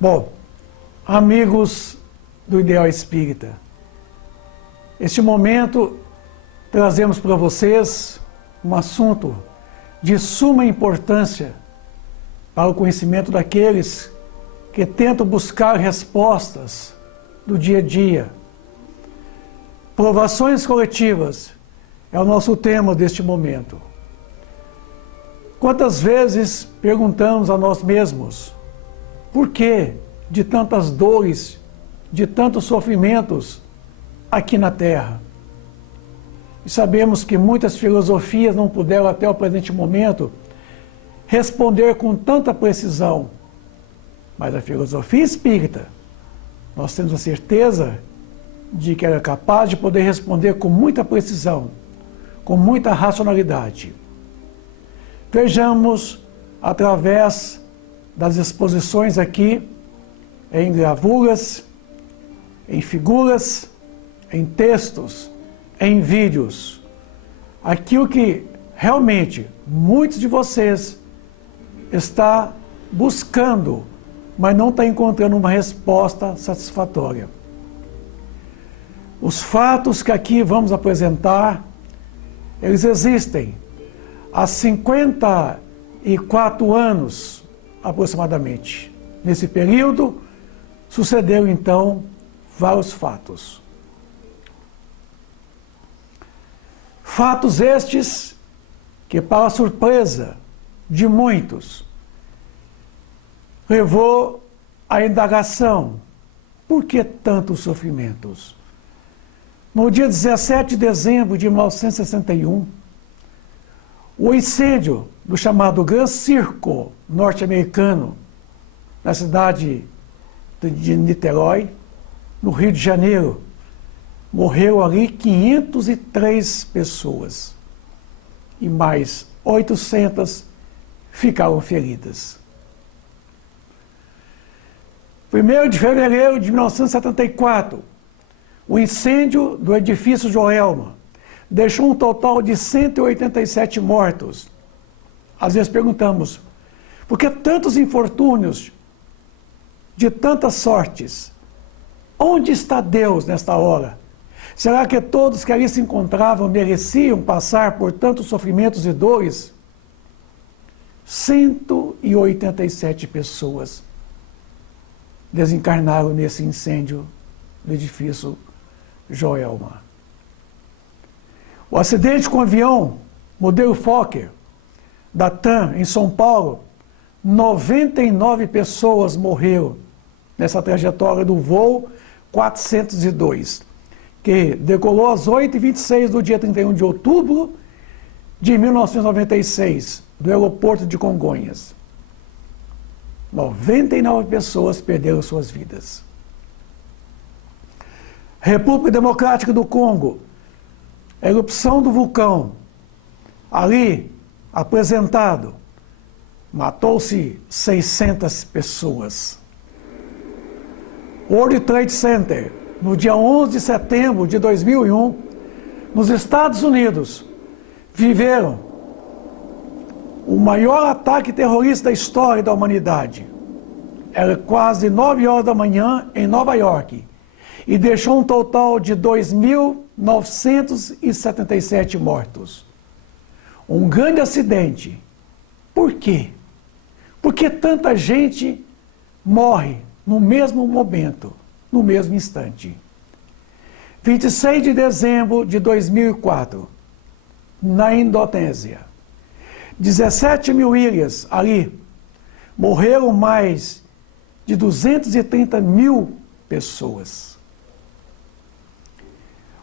Bom, amigos do Ideal Espírita, este momento trazemos para vocês um assunto de suma importância para o conhecimento daqueles que tentam buscar respostas do dia a dia. Provações coletivas é o nosso tema deste momento. Quantas vezes perguntamos a nós mesmos, por que de tantas dores, de tantos sofrimentos aqui na Terra? E sabemos que muitas filosofias não puderam até o presente momento responder com tanta precisão. Mas a filosofia espírita, nós temos a certeza de que ela é capaz de poder responder com muita precisão, com muita racionalidade. Vejamos através das exposições aqui, em gravuras, em figuras, em textos, em vídeos, aquilo que realmente muitos de vocês está buscando, mas não está encontrando uma resposta satisfatória. Os fatos que aqui vamos apresentar, eles existem há 54 anos, aproximadamente. Nesse período, sucederam então vários fatos. Fatos estes que, para a surpresa de muitos, levou à indagação: por que tantos sofrimentos? No dia 17 de dezembro de 1961, o incêndio do chamado Gran Circo norte-americano, na cidade de Niterói, no Rio de Janeiro, morreram ali 503 pessoas e mais 800 ficaram feridas. 1º de fevereiro de 1974, o incêndio do edifício Joelma deixou um total de 187 mortos. Às vezes perguntamos, por que tantos infortúnios, de tantas sortes? Onde está Deus nesta hora? Será que todos que ali se encontravam mereciam passar por tantos sofrimentos e dores? 187 pessoas desencarnaram nesse incêndio do edifício Joelma. O acidente com o avião modelo Fokker da TAM em São Paulo, 99 pessoas morreram nessa trajetória do voo 402, que decolou às 8h26 do dia 31 de outubro de 1996, do aeroporto de Congonhas. 99 pessoas perderam suas vidas. República Democrática do Congo, a erupção do vulcão, ali apresentado, matou-se 600 pessoas. World Trade Center, no dia 11 de setembro de 2001, nos Estados Unidos, viveram o maior ataque terrorista da história da humanidade. Era quase 9 horas da manhã em Nova York e deixou um total de 2.977 mortos. Um grande acidente. Por quê? Por que tanta gente morre no mesmo momento, no mesmo instante? 26 de dezembro de 2004, na Indonésia. 17 mil ilhas ali, morreram mais de 230 mil pessoas.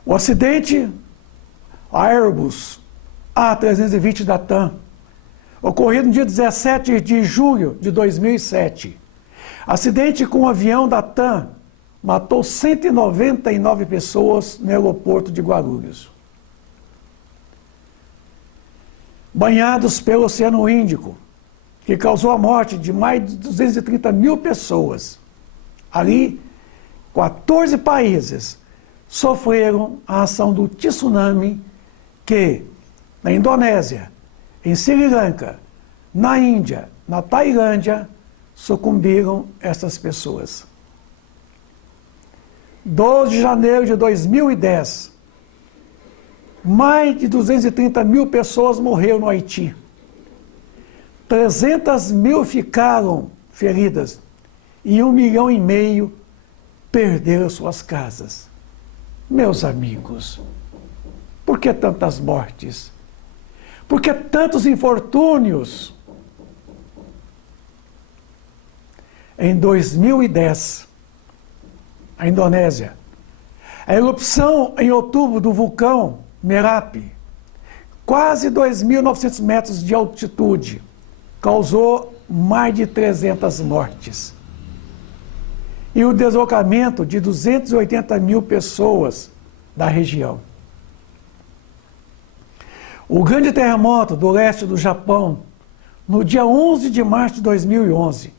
O acidente Airbus A320 da TAM, ocorrido no dia 17 de julho de 2007. Acidente com o avião da TAM matou 199 pessoas no aeroporto de Guarulhos. Banhados pelo Oceano Índico, que causou a morte de mais de 230 mil pessoas. Ali, 14 países sofreram a ação do tsunami que, na Indonésia, em Sri Lanka, na Índia, na Tailândia, sucumbiram essas pessoas. 12 de janeiro de 2010, mais de 230 mil pessoas morreram no Haiti. 300 mil ficaram feridas e 1,5 milhão perderam suas casas. Meus amigos, por que tantas mortes? Por que tantos infortúnios? Em 2010, a Indonésia, a erupção em outubro do vulcão Merapi, quase 2.900 metros de altitude, causou mais de 300 mortes. E o deslocamento de 280 mil pessoas da região. O grande terremoto do leste do Japão, no dia 11 de março de 2011,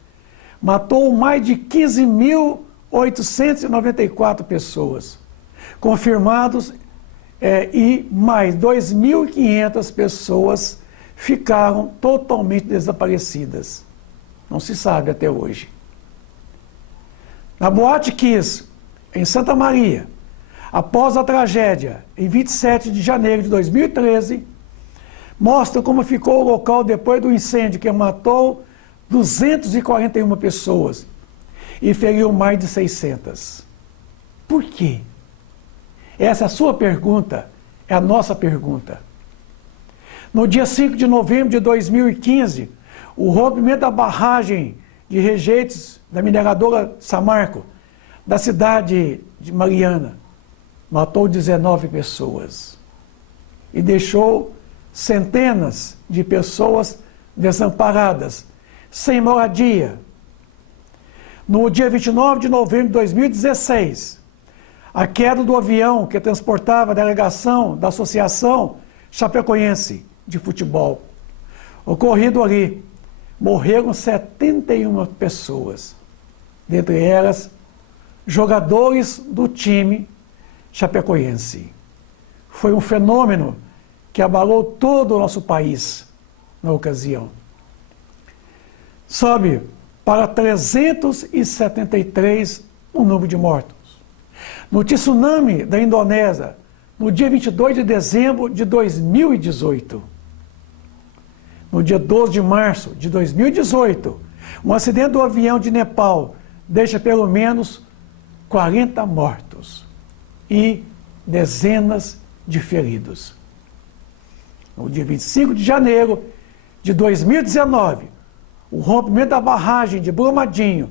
matou mais de 15.894 pessoas, confirmados, e mais 2.500 pessoas ficaram totalmente desaparecidas. Não se sabe até hoje. Na Boate Kiss, em Santa Maria, após a tragédia, em 27 de janeiro de 2013, mostra como ficou o local depois do incêndio que matou 241 pessoas e feriu mais de 600. Por quê? Essa é a sua pergunta, é a nossa pergunta. No dia 5 de novembro de 2015, o rompimento da barragem de rejeitos da mineradora Samarco, da cidade de Mariana, matou 19 pessoas e deixou centenas de pessoas desamparadas, sem moradia. No dia 29 de novembro de 2016, a queda do avião que transportava a delegação da Associação Chapecoense de Futebol, ocorrido ali, morreram 71 pessoas, dentre elas jogadores do time chapecoense. Foi um fenômeno que abalou todo o nosso país na ocasião. Sobe para 373 o número de mortos. No tsunami da Indonésia, no dia 22 de dezembro de 2018, no dia 12 de março de 2018, um acidente do avião de Nepal deixa pelo menos 40 mortos e dezenas de feridos. No dia 25 de janeiro de 2019, o rompimento da barragem de Brumadinho,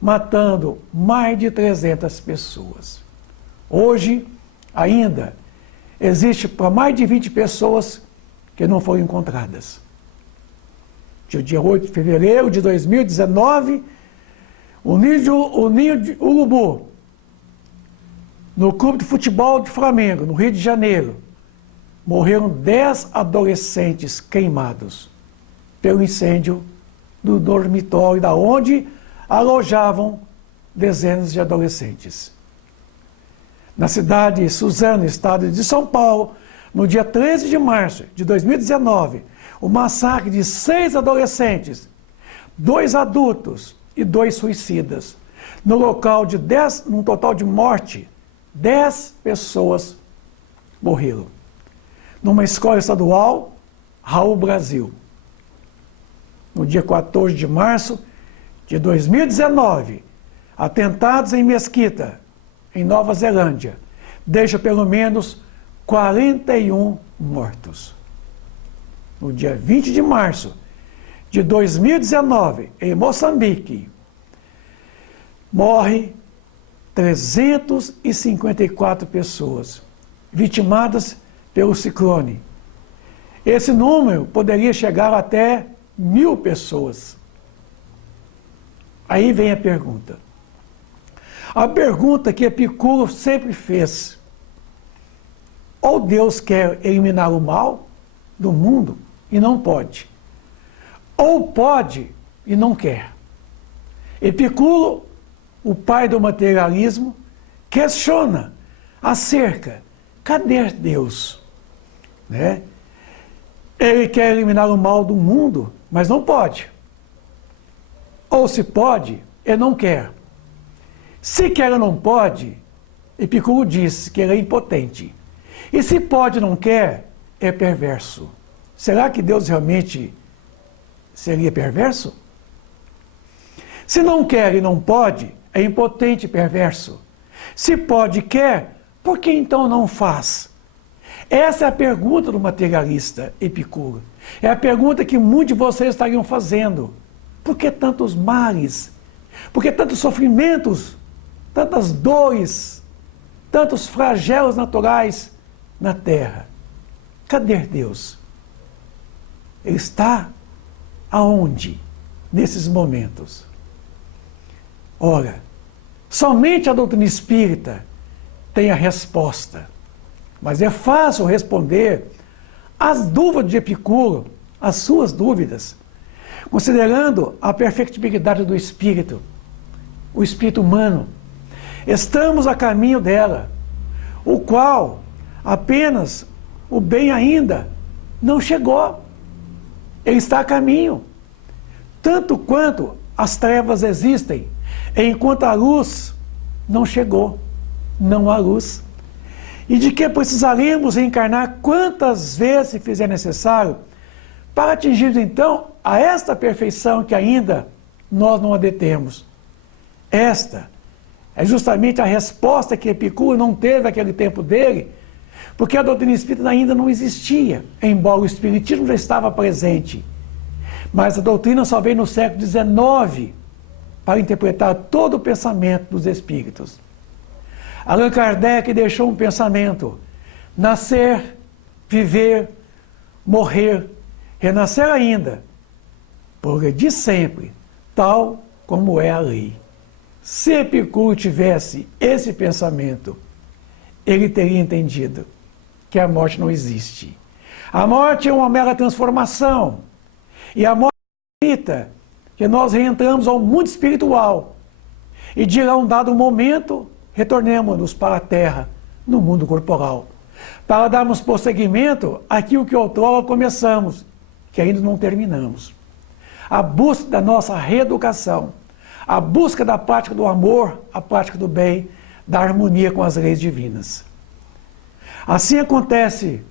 matando mais de 300 pessoas. Hoje, ainda, existe para mais de 20 pessoas que não foram encontradas. No dia 8 de fevereiro de 2019, o Ninho de Urubu, no Clube de Futebol de Flamengo, no Rio de Janeiro, morreram 10 adolescentes queimados pelo incêndio do dormitório, da onde alojavam dezenas de adolescentes. Na cidade de Suzano, estado de São Paulo, no dia 13 de março de 2019, o massacre de 6 adolescentes, 2 adultos e 2 suicidas, no local de num total de morte, 10 pessoas morreram. Numa escola estadual, Raul Brasil. No dia 14 de março de 2019, atentados em Mesquita, em Nova Zelândia, deixa pelo menos 41 mortos. No dia 20 de março de 2019, em Moçambique, morre 354 pessoas, vitimadas pelo ciclone. Esse número poderia chegar até 1.000 pessoas. Aí vem a pergunta. A pergunta que Epicuro sempre fez. Ou Deus quer eliminar o mal do mundo e não pode. Ou pode e não quer. Epicuro, o pai do materialismo, questiona acerca, cadê Deus? Né? Ele quer eliminar o mal do mundo, mas não pode. Ou Ou se pode, ele não quer. Se quer ou não pode, Epicuro disse que ele é impotente. E se pode ou não quer, é perverso. Será que Deus realmente seria perverso? Se não quer e não pode, é impotente e perverso. Se pode e quer, por que então não faz? Essa é a pergunta do materialista Epicuro. É a pergunta que muitos de vocês estariam fazendo. Por que tantos males? Por que tantos sofrimentos? Tantas dores? Tantos flagelos naturais na terra? Cadê Deus? Ele está aonde nesses momentos? Ora, somente a doutrina espírita tem a resposta. Mas é fácil responder às dúvidas de Epicuro, as suas dúvidas, considerando a perfectibilidade do espírito, o espírito humano. Estamos a caminho dela, o qual apenas o bem ainda não chegou. Ele está a caminho. Tanto quanto as trevas existem, enquanto a luz não chegou, não há luz. E de que precisaremos reencarnar quantas vezes se fizer necessário para atingir então a esta perfeição que ainda nós não a detemos. Esta é justamente a resposta que Epicuro não teve naquele tempo dele, porque a doutrina espírita ainda não existia, embora o espiritismo já estava presente. Mas a doutrina só veio no século XIX para interpretar todo o pensamento dos espíritos. Allan Kardec deixou um pensamento: nascer, viver, morrer, renascer ainda, progredir sempre, tal como é a lei. Se Epicuro tivesse esse pensamento, ele teria entendido que a morte não existe. A morte é uma mera transformação. E a morte significa que nós reentramos ao mundo espiritual. E de lá um dado momento, retornemos-nos para a Terra, no mundo corporal, para darmos prosseguimento àquilo que outrora começamos, que ainda não terminamos. A busca da nossa reeducação, a busca da prática do amor, a prática do bem, da harmonia com as leis divinas. Assim acontece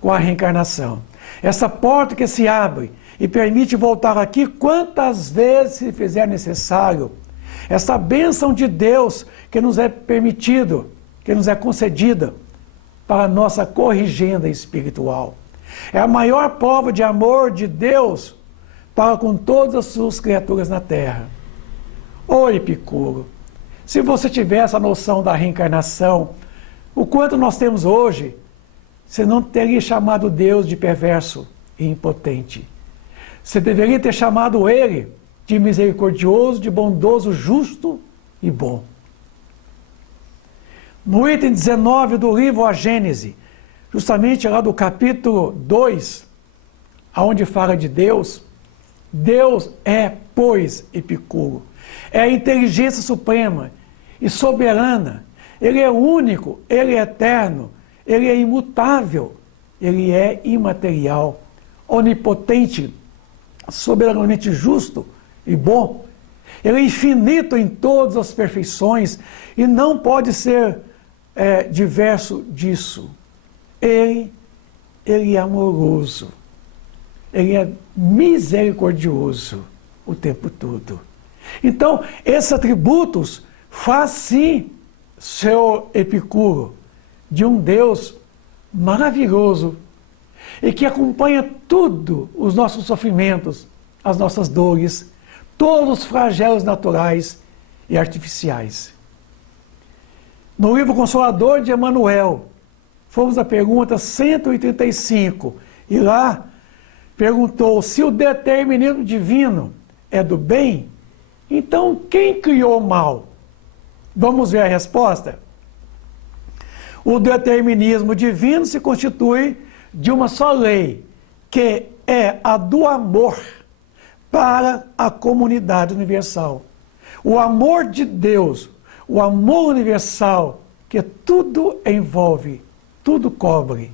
com a reencarnação. Essa porta que se abre e permite voltar aqui quantas vezes se fizer necessário. Essa bênção de Deus que nos é permitido, que nos é concedida para a nossa corrigenda espiritual. É a maior prova de amor de Deus para com todas as suas criaturas na Terra. Ô Epicuro, se você tivesse a noção da reencarnação, o quanto nós temos hoje, você não teria chamado Deus de perverso e impotente. Você deveria ter chamado Ele de misericordioso, de bondoso, justo e bom. No item 19 do livro A Gênese, justamente lá do capítulo 2, onde fala de Deus, Deus é, pois, Epicuro, é a inteligência suprema e soberana. Ele é único, Ele é eterno, Ele é imutável, Ele é imaterial, onipotente, soberanamente justo e bom. Ele é infinito em todas as perfeições e não pode ser diverso disso. Ele é amoroso, Ele é misericordioso o tempo todo. Então, esses atributos faz sim, seu Epicuro, de um Deus maravilhoso e que acompanha tudo os nossos sofrimentos, as nossas dores, todos os flagelos naturais e artificiais. No livro Consolador de Emmanuel, fomos à pergunta 135, e lá perguntou: se o determinismo divino é do bem, então quem criou o mal? Vamos ver a resposta? O determinismo divino se constitui de uma só lei, que é a do amor para a comunidade universal. O amor de Deus, o amor universal, que tudo envolve, tudo cobre.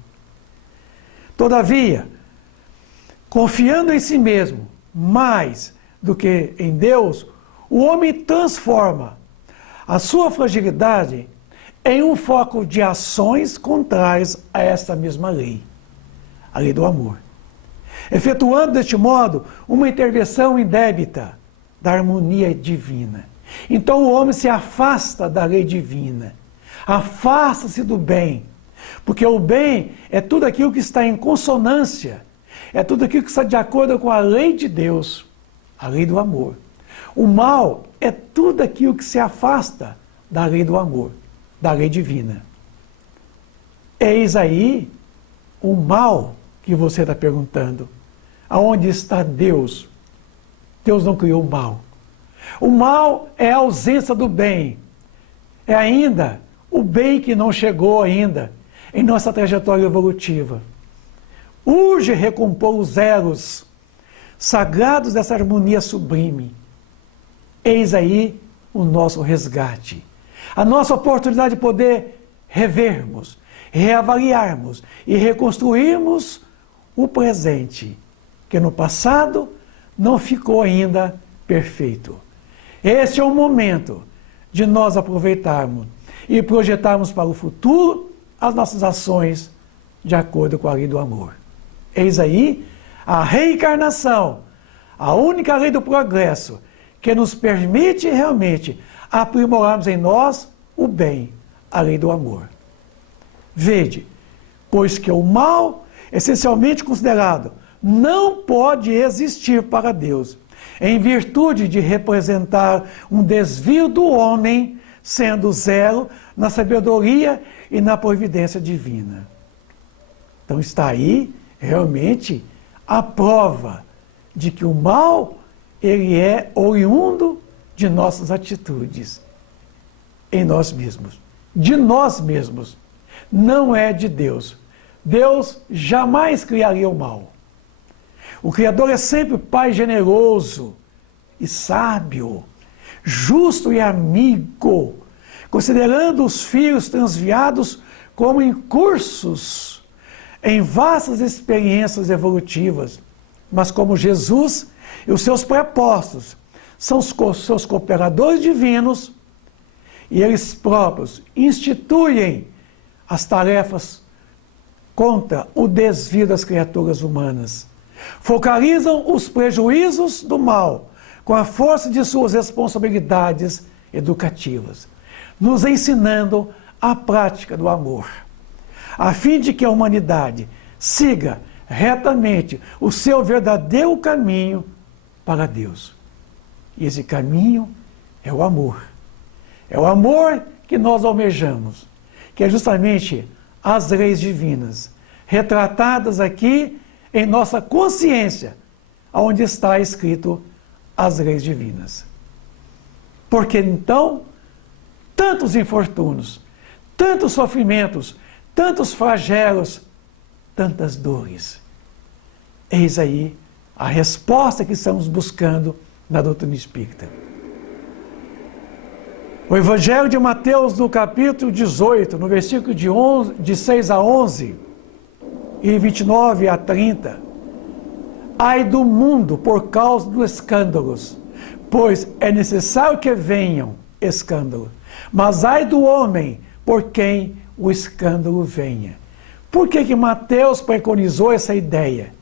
Todavia, confiando em si mesmo, mas do que em Deus, o homem transforma a sua fragilidade em um foco de ações contrárias a esta mesma lei, a lei do amor, efetuando deste modo uma intervenção indébita da harmonia divina. Então o homem se afasta da lei divina, afasta-se do bem, porque o bem é tudo aquilo que está em consonância, é tudo aquilo que está de acordo com a lei de Deus, a lei do amor. O mal é tudo aquilo que se afasta da lei do amor, da lei divina. Eis aí o mal que você está perguntando. Aonde está Deus? Deus não criou o mal. O mal é a ausência do bem. É ainda o bem que não chegou ainda em nossa trajetória evolutiva. Urge recompor os elos sagrados dessa harmonia sublime. Eis aí o nosso resgate. A nossa oportunidade de poder revermos, reavaliarmos e reconstruirmos o presente, que no passado não ficou ainda perfeito. Este é o momento de nós aproveitarmos e projetarmos para o futuro as nossas ações de acordo com a lei do amor. Eis aí a reencarnação, a única lei do progresso, que nos permite realmente aprimorarmos em nós o bem, a lei do amor. Vede, pois que o mal, essencialmente considerado, não pode existir para Deus, em virtude de representar um desvio do homem, sendo zero na sabedoria e na providência divina. Então está aí, realmente, a prova de que o mal, ele é oriundo de nossas atitudes em nós mesmos, de nós mesmos, não é de Deus. Deus jamais criaria o mal. O Criador é sempre Pai generoso e sábio, justo e amigo, considerando os filhos transviados como incursos em vastas experiências evolutivas, mas como Jesus e os seus pré-postos são os seus cooperadores divinos, e eles próprios instituem as tarefas contra o desvio das criaturas humanas. Focalizam os prejuízos do mal com a força de suas responsabilidades educativas, nos ensinando a prática do amor, a fim de que a humanidade siga retamente o seu verdadeiro caminho para Deus. E esse caminho é o amor. É o amor que nós almejamos, que é justamente as leis divinas, retratadas aqui em nossa consciência, onde está escrito as leis divinas. Porque então, tantos infortúnios, tantos sofrimentos, tantos flagelos, tantas dores. Eis aí a resposta que estamos buscando na doutrina espírita. O Evangelho de Mateus, no capítulo 18, no versículo de 6 a 11 e 29 a 30, ai do mundo por causa dos escândalos, pois é necessário que venham escândalos, mas ai do homem por quem o escândalo venha. Por que Mateus preconizou essa ideia?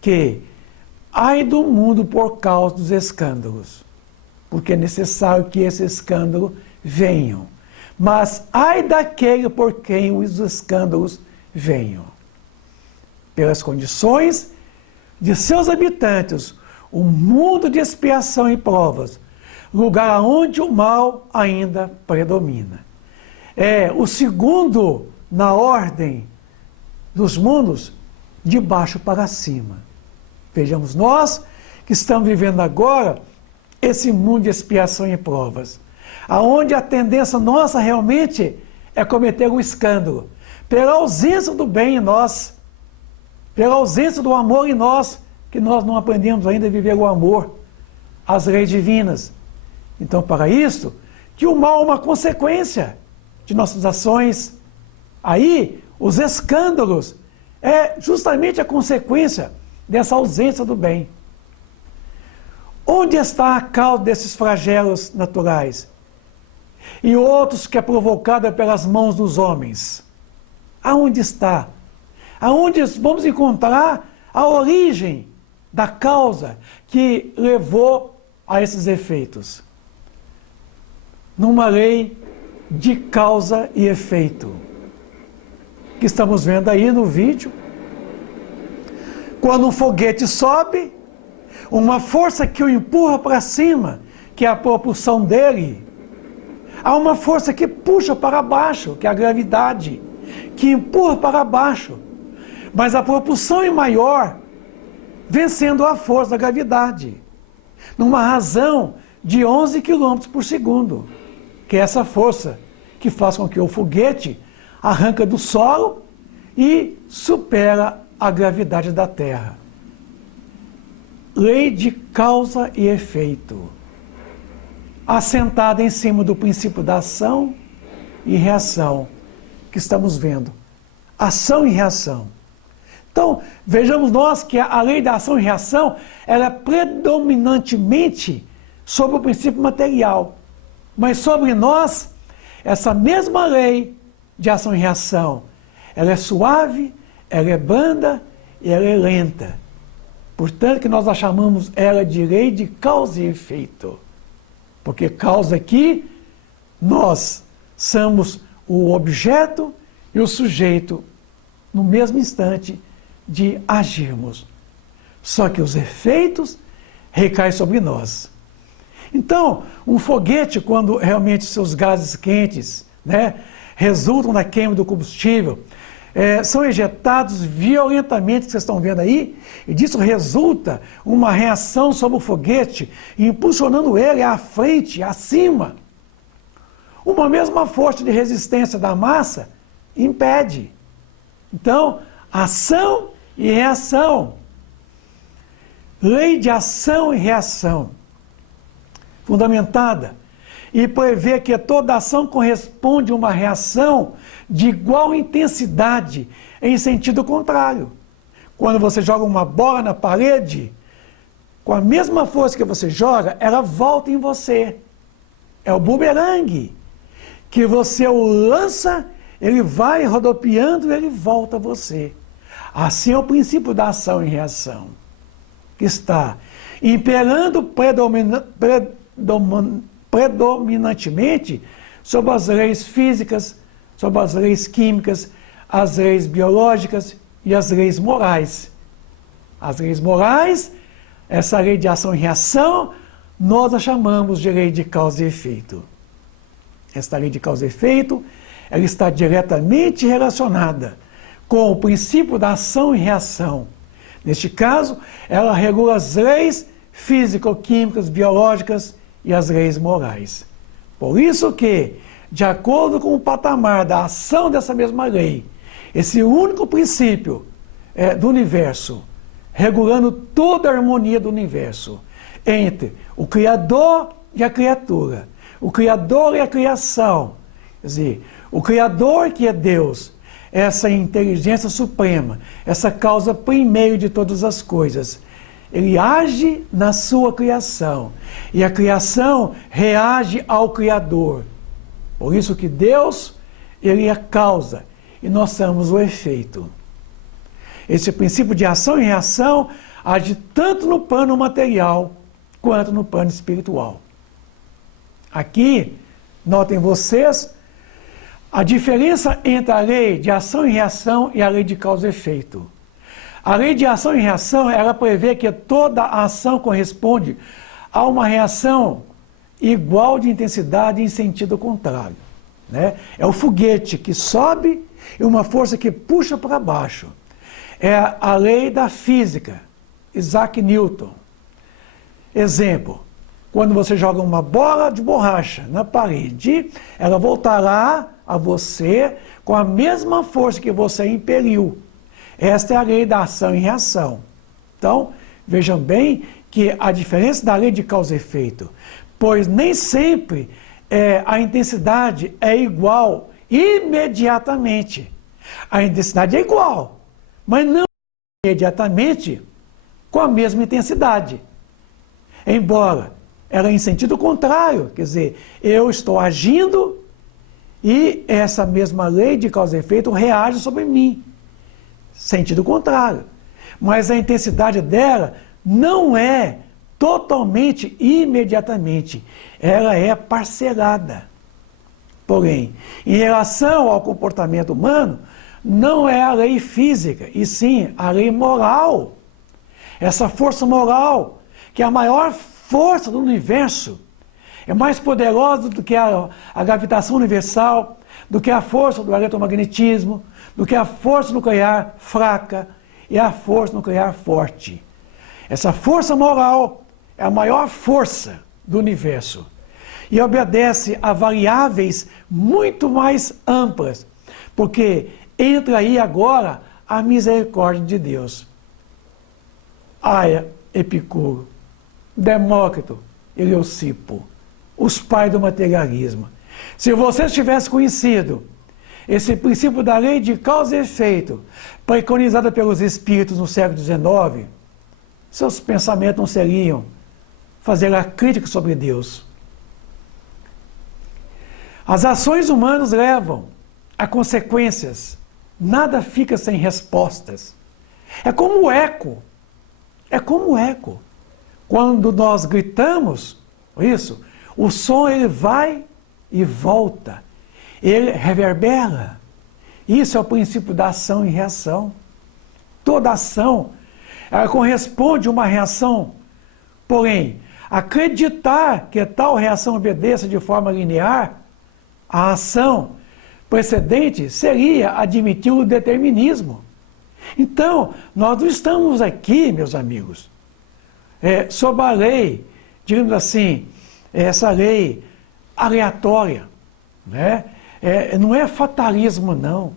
Que ai do mundo por causa dos escândalos, porque é necessário que esse escândalo venham. Mas ai daquele por quem os escândalos venham. Pelas condições de seus habitantes, um mundo de expiação e provas, lugar onde o mal ainda predomina. É o segundo na ordem dos mundos, de baixo para cima. Vejamos nós que estamos vivendo agora esse mundo de expiação e provas, aonde a tendência nossa realmente é cometer um escândalo, pela ausência do bem em nós, pela ausência do amor em nós, que nós não aprendemos ainda a viver o amor, as leis divinas. Então, para isso, que o mal é uma consequência de nossas ações. Aí, os escândalos é justamente a consequência dessa ausência do bem. Onde está a causa desses flagelos naturais? E outros que é provocada pelas mãos dos homens? Aonde está? Aonde vamos encontrar a origem da causa que levou a esses efeitos? Numa lei de causa e efeito, que estamos vendo aí no vídeo. Quando um foguete sobe, uma força que o empurra para cima, que é a propulsão dele, há uma força que puxa para baixo, que é a gravidade, que empurra para baixo. Mas a propulsão é maior, vencendo a força da gravidade, numa razão de 11 km por segundo, que é essa força que faz com que o foguete arranca do solo e supera a gravidade da Terra. Lei de causa e efeito, assentada em cima do princípio da ação e reação, que estamos vendo. Ação e reação. Então, vejamos nós que a lei da ação e reação, ela é predominantemente sobre o princípio material. Mas sobre nós, essa mesma lei de ação e reação, ela é suave, ela é branda e ela é lenta. Portanto, que nós a chamamos ela de lei de causa e efeito. Porque causa aqui, nós somos o objeto e o sujeito no mesmo instante de agirmos. Só que os efeitos recaem sobre nós. Então, um foguete, quando realmente seus gases quentes, resultam da queima do combustível, são ejetados violentamente, que vocês estão vendo aí, e disso resulta uma reação sobre o foguete, impulsionando ele à frente, acima. Uma mesma força de resistência da massa impede. Então, ação e reação. Lei de ação e reação, fundamentada, e prevê que toda ação corresponde a uma reação de igual intensidade em sentido contrário. Quando você joga uma bola na parede, com a mesma força que você joga, ela volta em você. É o bumerangue, que você o lança, ele vai rodopiando e ele volta a você. Assim é o princípio da ação e reação, que está imperando predominantemente sobre as leis físicas, sobre as leis químicas, as leis biológicas e as leis morais. As leis morais, essa lei de ação e reação, nós a chamamos de lei de causa e efeito. Esta lei de causa e efeito, ela está diretamente relacionada com o princípio da ação e reação. Neste caso, ela regula as leis físico-químicas, biológicas e as leis morais. Por isso que, de acordo com o patamar da ação dessa mesma lei, esse único princípio do universo, regulando toda a harmonia do universo, entre o Criador e a criatura, o Criador e a criação, quer dizer, o Criador que é Deus, essa inteligência suprema, essa causa primeiro de todas as coisas, ele age na sua criação, e a criação reage ao Criador. Por isso que Deus, ele é a causa, e nós somos o efeito. Esse princípio de ação e reação age tanto no plano material, quanto no plano espiritual. Aqui, notem vocês, a diferença entre a lei de ação e reação e a lei de causa e efeito. A lei de ação e reação, ela prevê que toda ação corresponde a uma reação igual de intensidade em sentido contrário. É o foguete que sobe e uma força que puxa para baixo. É a lei da física, Isaac Newton. Exemplo, quando você joga uma bola de borracha na parede, ela voltará a você com a mesma força que você impeliu. Esta é a lei da ação e reação. Então, vejam bem que a diferença da lei de causa e efeito, pois nem sempre a intensidade é igual imediatamente. A intensidade é igual, mas não imediatamente com a mesma intensidade. embora ela em sentido contrário, quer dizer, eu estou agindo e essa mesma lei de causa e efeito reage sobre mim, sentido contrário. Mas a intensidade dela não é totalmente imediatamente, ela é parcelada. Porém, em relação ao comportamento humano, não é a lei física, e sim a lei moral. Essa força moral, que é a maior força do universo, é mais poderosa do que a gravitação universal, do que a força do eletromagnetismo, do que a força nuclear fraca e a força nuclear forte. Essa força moral é a maior força do universo e obedece a variáveis muito mais amplas, porque entra aí agora a misericórdia de Deus. Aia, Epicuro, Demócrito e Leucipo, os pais do materialismo. Se vocês tivessem conhecido esse princípio da lei de causa e efeito, preconizada pelos espíritos no século XIX, seus pensamentos não seriam fazer a crítica sobre Deus. As ações humanas levam a consequências, nada fica sem respostas. É como o eco. É como o eco. Quando nós gritamos, isso, o som ele vai e volta. Ele reverbera. Isso é o princípio da ação e reação. Toda ação, ela corresponde a uma reação. Porém, acreditar que tal reação obedeça de forma linear à ação precedente seria admitir o determinismo. Então, nós não estamos aqui, meus amigos, sob a lei, digamos assim, essa lei aleatória, né? Não é fatalismo, não.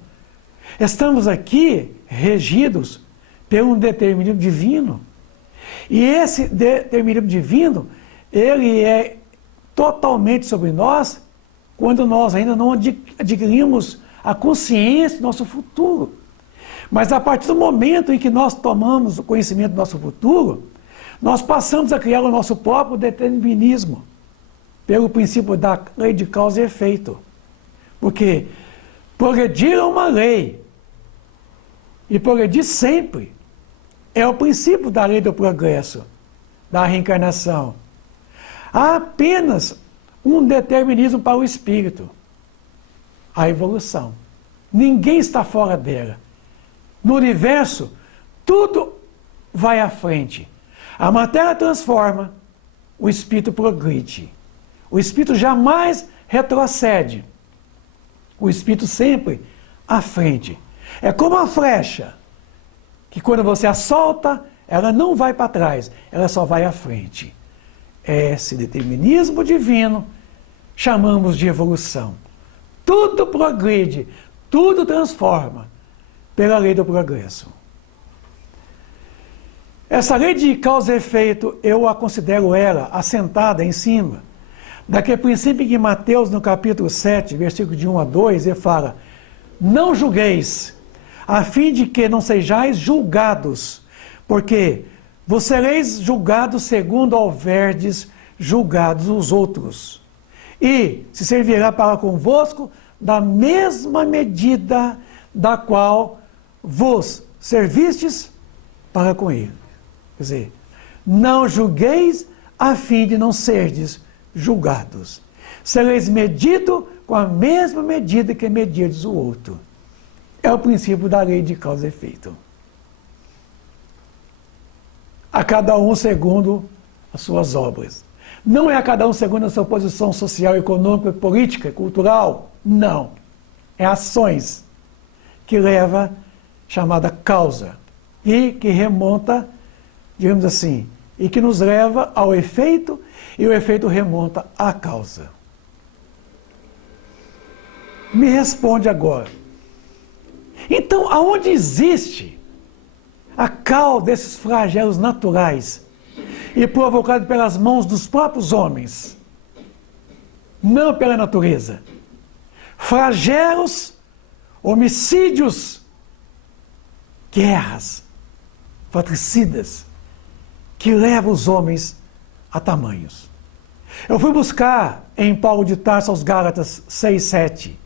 Estamos aqui regidos por um determinismo divino. E esse determinismo divino, ele é totalmente sobre nós quando nós ainda não adquirimos a consciência do nosso futuro. Mas a partir do momento em que nós tomamos o conhecimento do nosso futuro, nós passamos a criar o nosso próprio determinismo, pelo princípio da lei de causa e efeito. Porque progredir é uma lei, e progredir sempre é o princípio da lei do progresso, da reencarnação. Há apenas um determinismo para o espírito, a evolução. Ninguém está fora dela. No universo, tudo vai à frente. A matéria transforma, o espírito progride. O espírito jamais retrocede. O espírito sempre à frente. É como a flecha, que quando você a solta, ela não vai para trás, ela só vai à frente. Esse determinismo divino chamamos de evolução. Tudo progride, tudo transforma pela lei do progresso. Essa lei de causa e efeito, eu a considero ela assentada em cima daquele princípio que Mateus, no capítulo 7, versículo de 1 a 2, ele fala: não julgueis, a fim de que não sejais julgados, porque vos sereis julgados segundo houverdes julgados os outros. E se servirá para convosco da mesma medida da qual vos servistes para com ele. Quer dizer, não julgueis a fim de não serdes julgados. Sereis medido com a mesma medida que medirdes o outro. É o princípio da lei de causa e efeito. A cada um segundo as suas obras. Não é a cada um segundo a sua posição social, econômica, política, cultural. Não. É ações que leva chamada causa e que remonta, digamos assim, e que nos leva ao efeito e o efeito remonta à causa. Me responde agora. Então, aonde existe a causa desses flagelos naturais e provocado pelas mãos dos próprios homens, não pela natureza? Flagelos, homicídios, guerras, fratricidas, que levam os homens a tamanhos. Eu fui buscar em Paulo de Tarso aos Gálatas 6:7.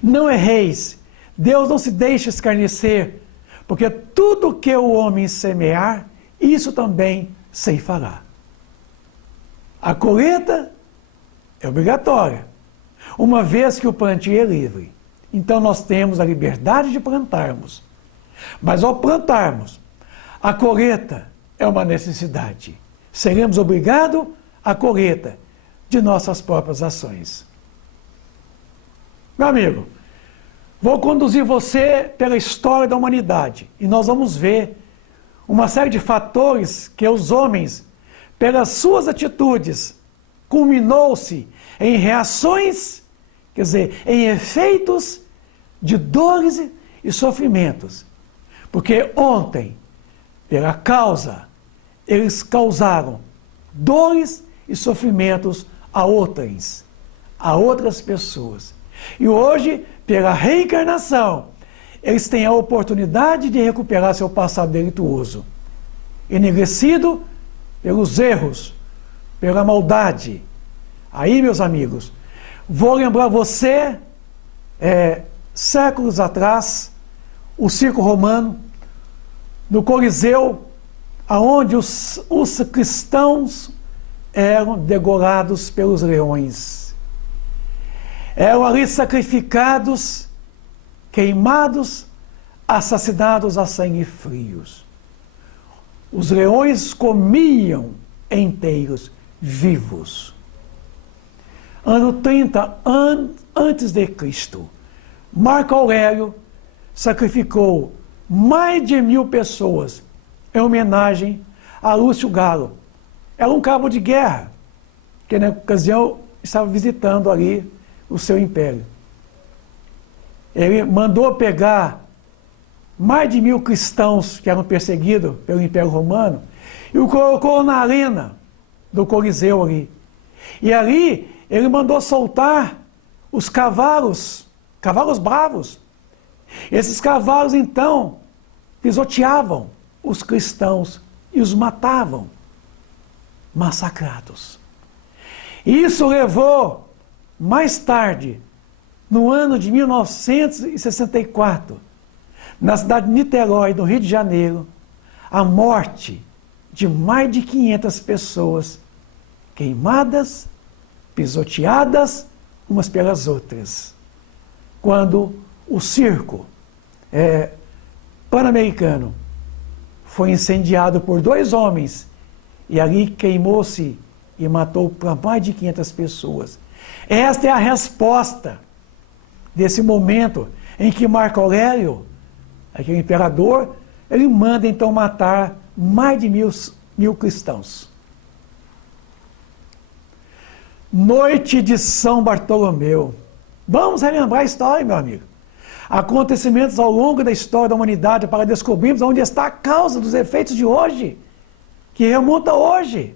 Não erreis, Deus não se deixa escarnecer, porque tudo que o homem semear, isso também ceifará. A colheita é obrigatória, uma vez que o plantio é livre. Então nós temos a liberdade de plantarmos. Mas ao plantarmos, a colheita é uma necessidade. Seremos obrigados à colheita de nossas próprias ações. Meu amigo, vou conduzir você pela história da humanidade e nós vamos ver uma série de fatores que os homens, pelas suas atitudes, culminou-se em reações, quer dizer, em efeitos de dores e sofrimentos. Porque ontem, pela causa, eles causaram dores e sofrimentos a outras pessoas. E hoje, pela reencarnação, eles têm a oportunidade de recuperar seu passado delituoso, enegrecido pelos erros, pela maldade. Aí, meus amigos, vou lembrar você, séculos atrás, o circo romano, no Coliseu, aonde os cristãos eram degorados pelos leões. Eram ali sacrificados, queimados, assassinados a sangue frios. Os leões comiam inteiros, vivos. Ano 30 antes de Cristo, Marco Aurélio sacrificou mais de 1000 pessoas em homenagem a Lúcio Galo. Era um cabo de guerra, que na ocasião estava visitando ali o seu império. Ele mandou pegar mais de 1000 cristãos que eram perseguidos pelo Império Romano e o colocou na arena do Coliseu ali. E ali ele mandou soltar os cavalos bravos. Esses cavalos, então, pisoteavam os cristãos e os matavam, massacrados. Isso levou, mais tarde, no ano de 1964, na cidade de Niterói, no Rio de Janeiro, a morte de mais de 500 pessoas, queimadas, pisoteadas umas pelas outras, quando o circo pan-americano foi incendiado por 2 homens e ali queimou-se e matou para mais de 500 pessoas. Esta é a resposta desse momento em que Marco Aurélio, aquele imperador, ele manda então matar mais de 1000 cristãos. Noite de São Bartolomeu. Vamos relembrar a história, meu amigo. Acontecimentos ao longo da história da humanidade para descobrirmos onde está a causa dos efeitos de hoje, que remonta hoje.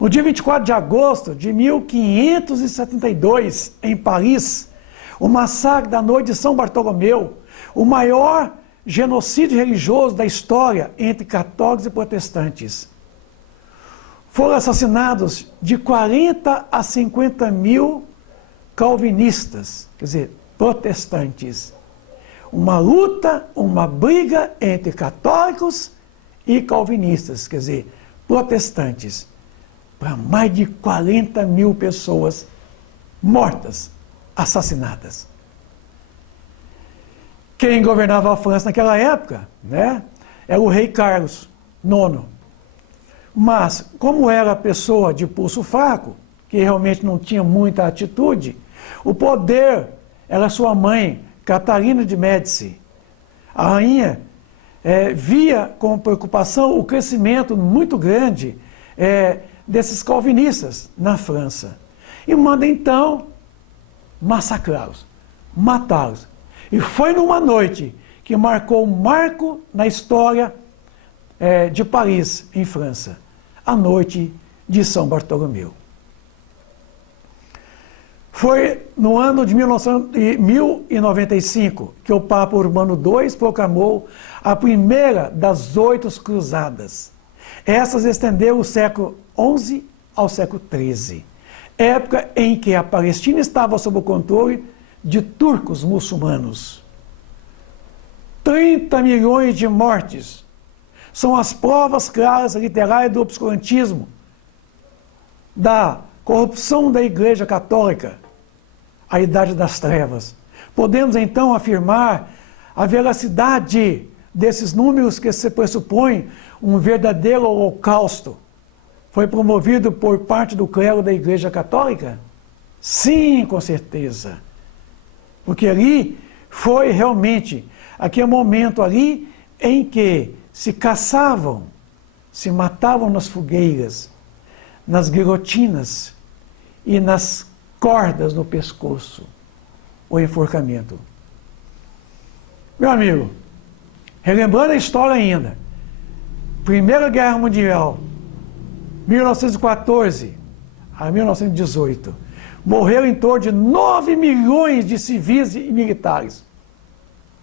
No dia 24 de agosto de 1572, em Paris, o massacre da Noite de São Bartolomeu, o maior genocídio religioso da história entre católicos e protestantes. Foram assassinados de 40 a 50 mil calvinistas, quer dizer, protestantes. Uma luta, uma briga entre católicos e calvinistas, quer dizer, protestantes, para mais de 40 mil pessoas mortas, assassinadas. Quem governava a França naquela época, era o rei Carlos IX. Mas, como era pessoa de pulso fraco, que realmente não tinha muita atitude, o poder era sua mãe, Catarina de Médici. A rainha via com preocupação o crescimento muito grande desses calvinistas na França. E manda então massacrá-los, matá-los. E foi numa noite que marcou um marco na história de Paris, em França. A noite de São Bartolomeu. Foi no ano de 1095 que o Papa Urbano II proclamou a primeira das 8 cruzadas. Essas estenderam o século XI ao século XIII, época em que a Palestina estava sob o controle de turcos muçulmanos. 30 milhões de mortes são as provas claras, literais do obscurantismo, da corrupção da Igreja Católica, a Idade das Trevas. Podemos então afirmar a veracidade desses números que se pressupõe um verdadeiro holocausto foi promovido por parte do clero da Igreja Católica? Sim, com certeza. Porque ali foi realmente aquele momento ali em que se caçavam, se matavam nas fogueiras, nas guilhotinas e nas cordas no pescoço, o enforcamento. Meu amigo, relembrando a história ainda, Primeira Guerra Mundial, 1914 a 1918, morreram em torno de 9 milhões de civis e militares,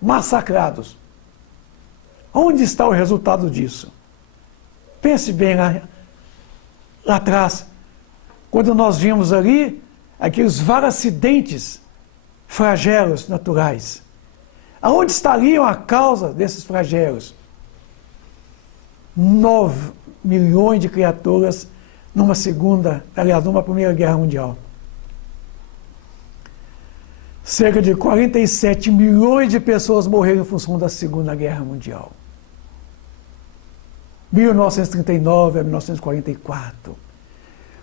massacrados. Onde está o resultado disso? Pense bem lá atrás, quando nós vimos ali aqueles vários acidentes flagelos naturais. Aonde estariam a causa desses flagelos? 9 milhões de criaturas numa Primeira Guerra Mundial. Cerca de 47 milhões de pessoas morreram em função da Segunda Guerra Mundial. 1939 a 1944.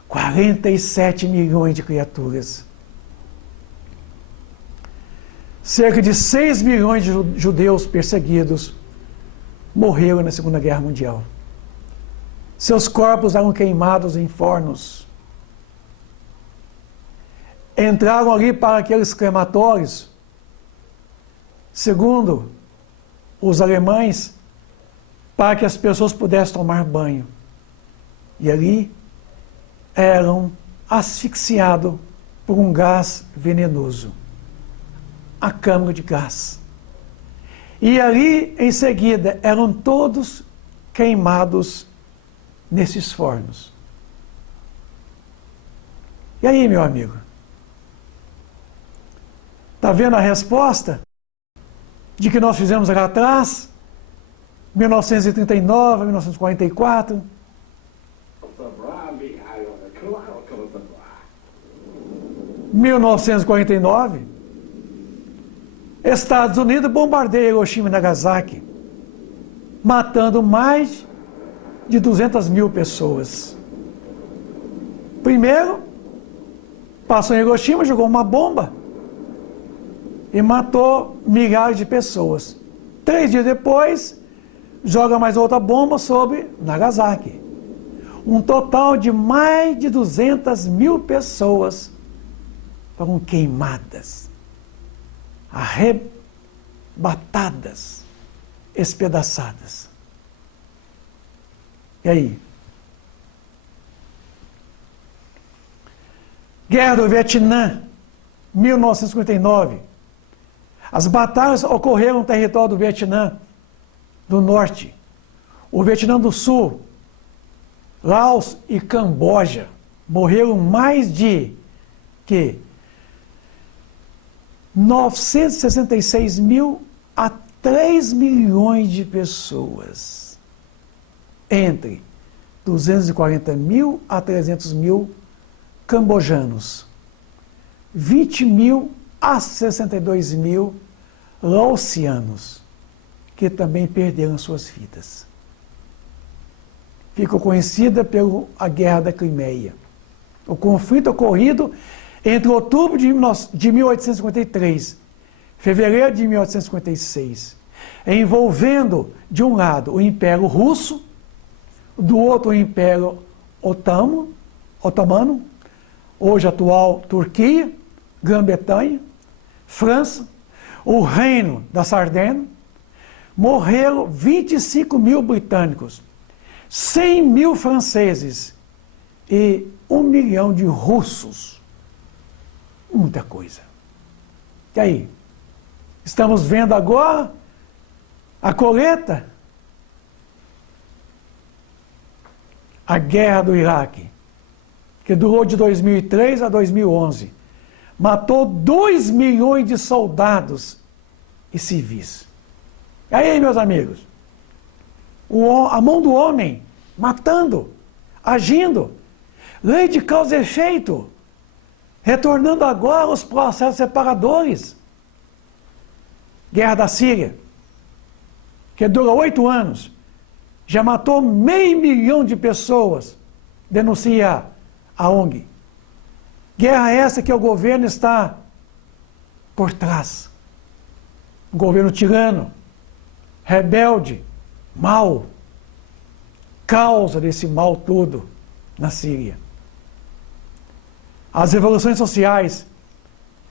47 milhões de criaturas. Cerca de 6 milhões de judeus perseguidos morreram na Segunda Guerra Mundial. Seus corpos eram queimados em fornos. Entraram ali para aqueles crematórios, segundo os alemães, para que as pessoas pudessem tomar banho. E ali eram asfixiados por um gás venenoso, a câmara de gás. E ali, em seguida, eram todos queimados nesses fornos. E aí, meu amigo? Está vendo a resposta de que nós fizemos lá atrás? 1939, 1944. 1949, Estados Unidos bombardeia Hiroshima e Nagasaki, matando mais de 200 mil pessoas. Primeiro, passou em Hiroshima, jogou uma bomba e matou milhares de pessoas. 3 dias depois, joga mais outra bomba sobre Nagasaki. Um total de mais de 200 mil pessoas foram queimadas, arrebatadas, espedaçadas. E aí? Guerra do Vietnã, 1959. As batalhas ocorreram no território do Vietnã do Norte, o Vietnã do Sul, Laos e Camboja. Morreram mais de 966 mil a 3 milhões de pessoas. Entre 240 mil a 300 mil cambojanos. 20 mil a 62 mil laosianos, que também perderam suas vidas. Ficou conhecida pela Guerra da Crimeia. O conflito ocorrido entre outubro de 1853 e fevereiro de 1856, envolvendo, de um lado, o Império Russo, do outro, o Império Otomano, hoje atual Turquia, Grã-Bretanha, França, o Reino da Sardenha. Morreram 25 mil britânicos, 100 mil franceses e 1 milhão de russos. Muita coisa. E aí? Estamos vendo agora a colheita? a guerra do Iraque, que durou de 2003 a 2011, matou 2 milhões de soldados e civis. E aí, meus amigos, a mão do homem matando, agindo, lei de causa e efeito, retornando agora os processos separadores. Guerra da Síria, que dura 8 anos, já matou 500 mil de pessoas, denuncia a ONG. Guerra essa que o governo está por trás. Um governo tirano, rebelde, mau, causa desse mal todo na Síria. As revoluções sociais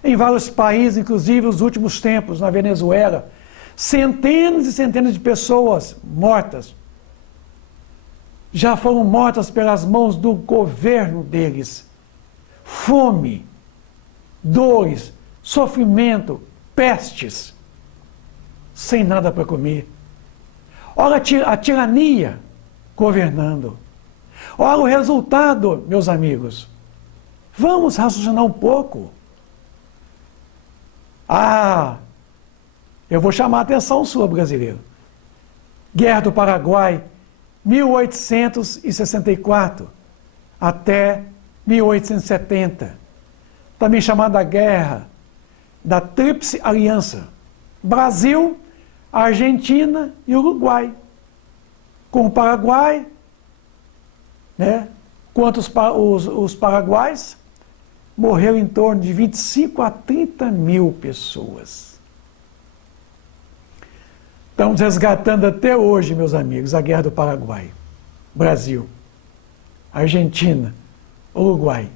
em vários países, inclusive nos últimos tempos, na Venezuela, centenas e centenas de pessoas mortas já foram mortas pelas mãos do governo deles. Fome, dores, sofrimento, pestes, sem nada para comer. Olha a tirania governando. Olha o resultado, meus amigos. Vamos raciocinar um pouco. Eu vou chamar a atenção sua, brasileiro. Guerra do Paraguai, 1864 até 1870. Também chamada Guerra da Tríplice Aliança. Brasil, Argentina e Uruguai. Com o Paraguai, né? Quanto os paraguaios, morreram em torno de 25 a 30 mil pessoas. Estamos resgatando até hoje, meus amigos, a Guerra do Paraguai. Brasil, Argentina, Uruguai.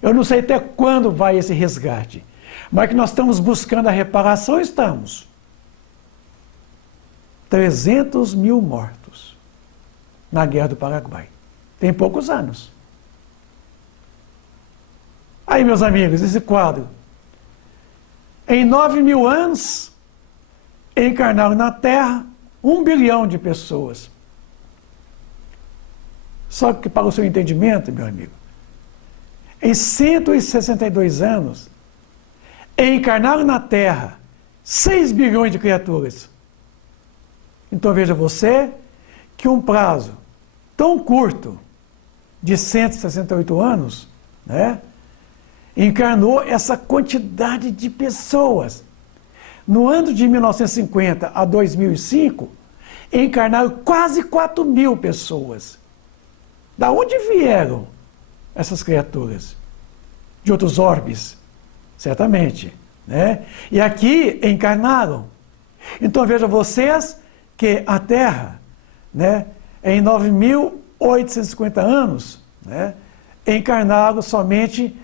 Eu não sei até quando vai esse resgate, mas que nós estamos buscando a reparação, estamos. 300 mil mortos na Guerra do Paraguai. Tem poucos anos. Aí, meus amigos, esse quadro. Em 9 mil anos, encarnaram na Terra 1 bilhão de pessoas. Só que, para o seu entendimento, meu amigo, em 162 anos, encarnaram na Terra 6 bilhões de criaturas. Então veja você que um prazo tão curto, de 168 anos, né, encarnou essa quantidade de pessoas. No ano de 1950 a 2005, encarnaram quase 4 mil pessoas. Da onde vieram essas criaturas? De outros orbes, certamente, né? E aqui encarnaram. Então vejam vocês que a Terra, né, em 9.850 anos, né, encarnaram somente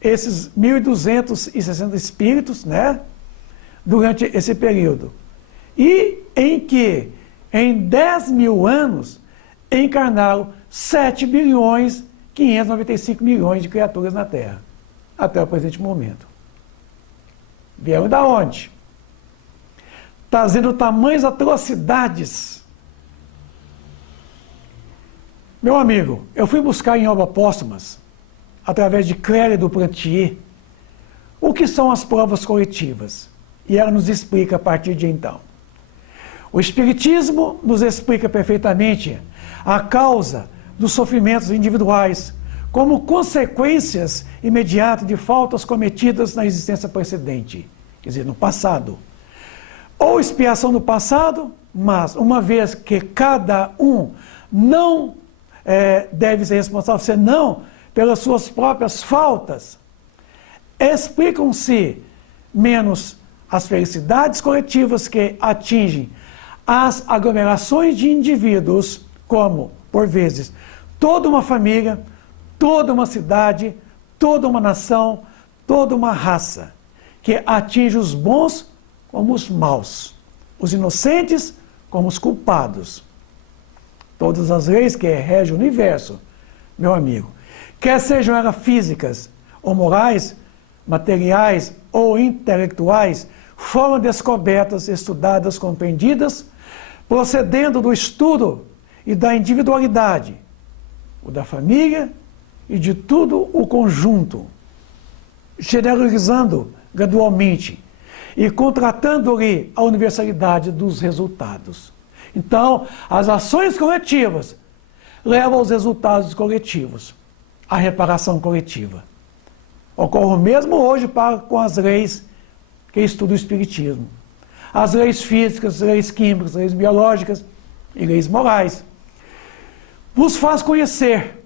esses 1.260 espíritos, né, durante esse período. E em que, em 10 mil anos, encarnaram 7 bilhões 595 milhões de criaturas na Terra, até o presente momento. Vieram da onde? Trazendo tamanhas atrocidades. Meu amigo, eu fui buscar em obras póstumas, através de Clélia do Plantier, o que são as provas coletivas. E ela nos explica a partir de então. O Espiritismo nos explica perfeitamente a causa dos sofrimentos individuais como consequências imediatas de faltas cometidas na existência precedente, quer dizer, no passado. Ou expiação do passado, mas uma vez que cada um não deve ser responsável, senão pelas suas próprias faltas, explicam-se menos as felicidades coletivas que atingem as aglomerações de indivíduos, como, por vezes, toda uma família, toda uma cidade, toda uma nação, toda uma raça, que atinge os bons como os maus, os inocentes como os culpados. Todas as leis que regem o universo, meu amigo, quer sejam elas físicas ou morais, materiais ou intelectuais, foram descobertas, estudadas, compreendidas, procedendo do estudo e da individualidade, o da família e de tudo o conjunto, generalizando gradualmente e contratando-lhe a universalidade dos resultados. Então, as ações coletivas levam aos resultados coletivos, à reparação coletiva. Ocorre o mesmo hoje com as leis que estudam o Espiritismo. As leis físicas, leis químicas, leis biológicas e leis morais. Vos faz conhecer,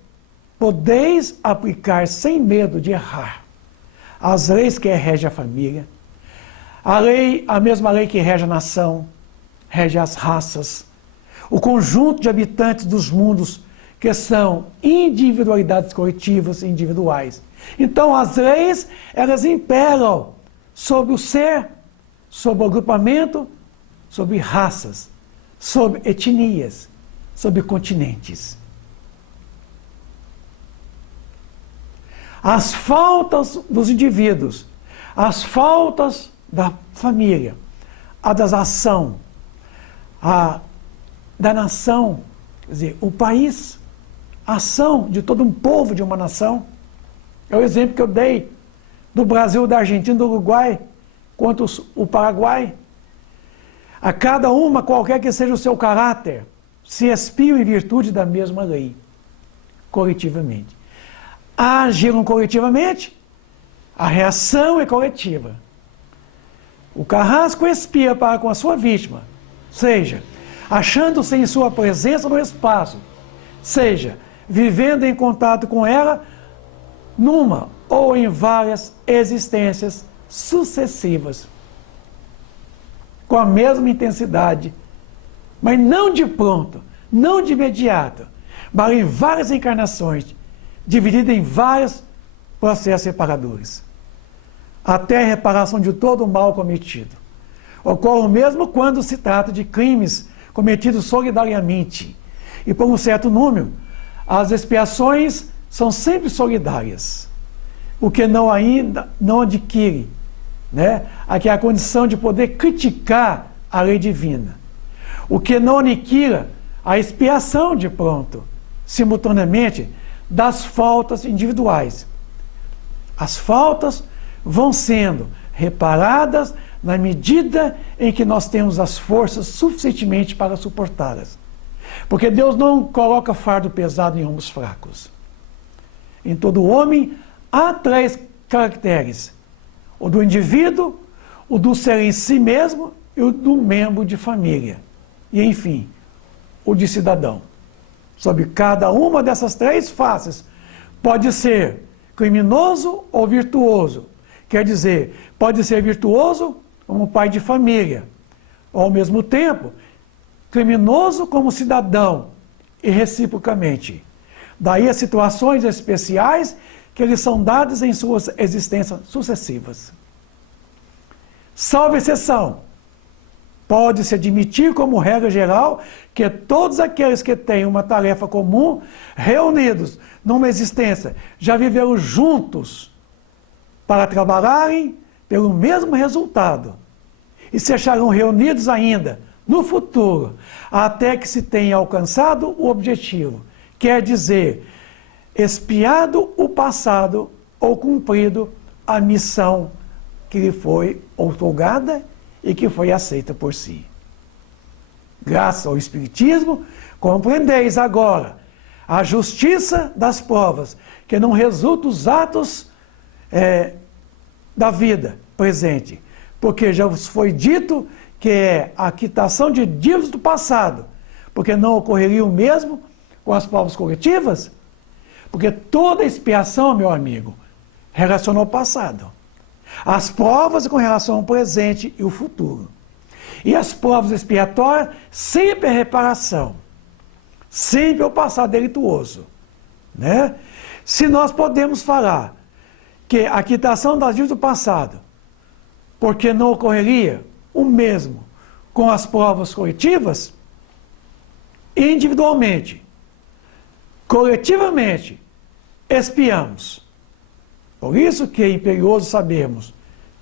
podeis aplicar sem medo de errar as leis que regem a família, a mesma lei que rege a nação, rege as raças, o conjunto de habitantes dos mundos que são individualidades coletivas e individuais. Então as leis, elas imperam sobre o ser, sobre o agrupamento, sobre raças, sobre etnias, sobre continentes. As faltas dos indivíduos, as faltas da família, a da ação, a da nação, quer dizer, o país, a ação de todo um povo, de uma nação. É o exemplo que eu dei do Brasil, da Argentina, do Uruguai, quanto o Paraguai. A cada uma, qualquer que seja o seu caráter, se espiam em virtude da mesma lei, coletivamente. Agiram coletivamente, a reação é coletiva. O carrasco expia para com a sua vítima, seja achando-se em sua presença no espaço, seja vivendo em contato com ela numa ou em várias existências sucessivas, com a mesma intensidade, mas não de pronto, não de imediato, mas em várias encarnações, dividida em vários processos reparadores, até a reparação de todo o mal cometido. Ocorre o mesmo quando se trata de crimes cometidos solidariamente, e por um certo número, as expiações são sempre solidárias, o que não adquire, né? Aqui é a condição de poder criticar a lei divina, o que não aniquila a expiação de pronto, simultaneamente, das faltas individuais. As faltas vão sendo reparadas na medida em que nós temos as forças suficientemente para suportá-las. Porque Deus não coloca fardo pesado em ombros fracos. Em todo homem há 3 caracteres: o do indivíduo, o do ser em si mesmo e o do membro de família. E, enfim, o de cidadão. Sob cada uma dessas 3 faces, pode ser criminoso ou virtuoso. Quer dizer, pode ser virtuoso como pai de família, ou ao mesmo tempo, criminoso como cidadão, e reciprocamente. Daí as situações especiais que lhes são dadas em suas existências sucessivas. Salvo exceção, pode-se admitir como regra geral que todos aqueles que têm uma tarefa comum, reunidos numa existência, já viveram juntos para trabalharem pelo mesmo resultado e se acharão reunidos ainda no futuro, até que se tenha alcançado o objetivo, quer dizer, expiado o passado ou cumprido a missão que lhe foi outorgada e que foi aceita por si. Graças ao Espiritismo, compreendeis agora a justiça das provas, que não resulta dos atos da vida presente, porque já vos foi dito que é a quitação de dívidas do passado, porque não ocorreria o mesmo com as provas coletivas, porque toda expiação, meu amigo, relaciona ao passado. As provas com relação ao presente e o futuro. E as provas expiatórias sempre é reparação, sempre é o passado delituoso, né? Se nós podemos falar que a quitação das dívidas do passado, porque não ocorreria o mesmo com as provas coletivas, individualmente, coletivamente, expiamos. Por isso que é imperioso sabermos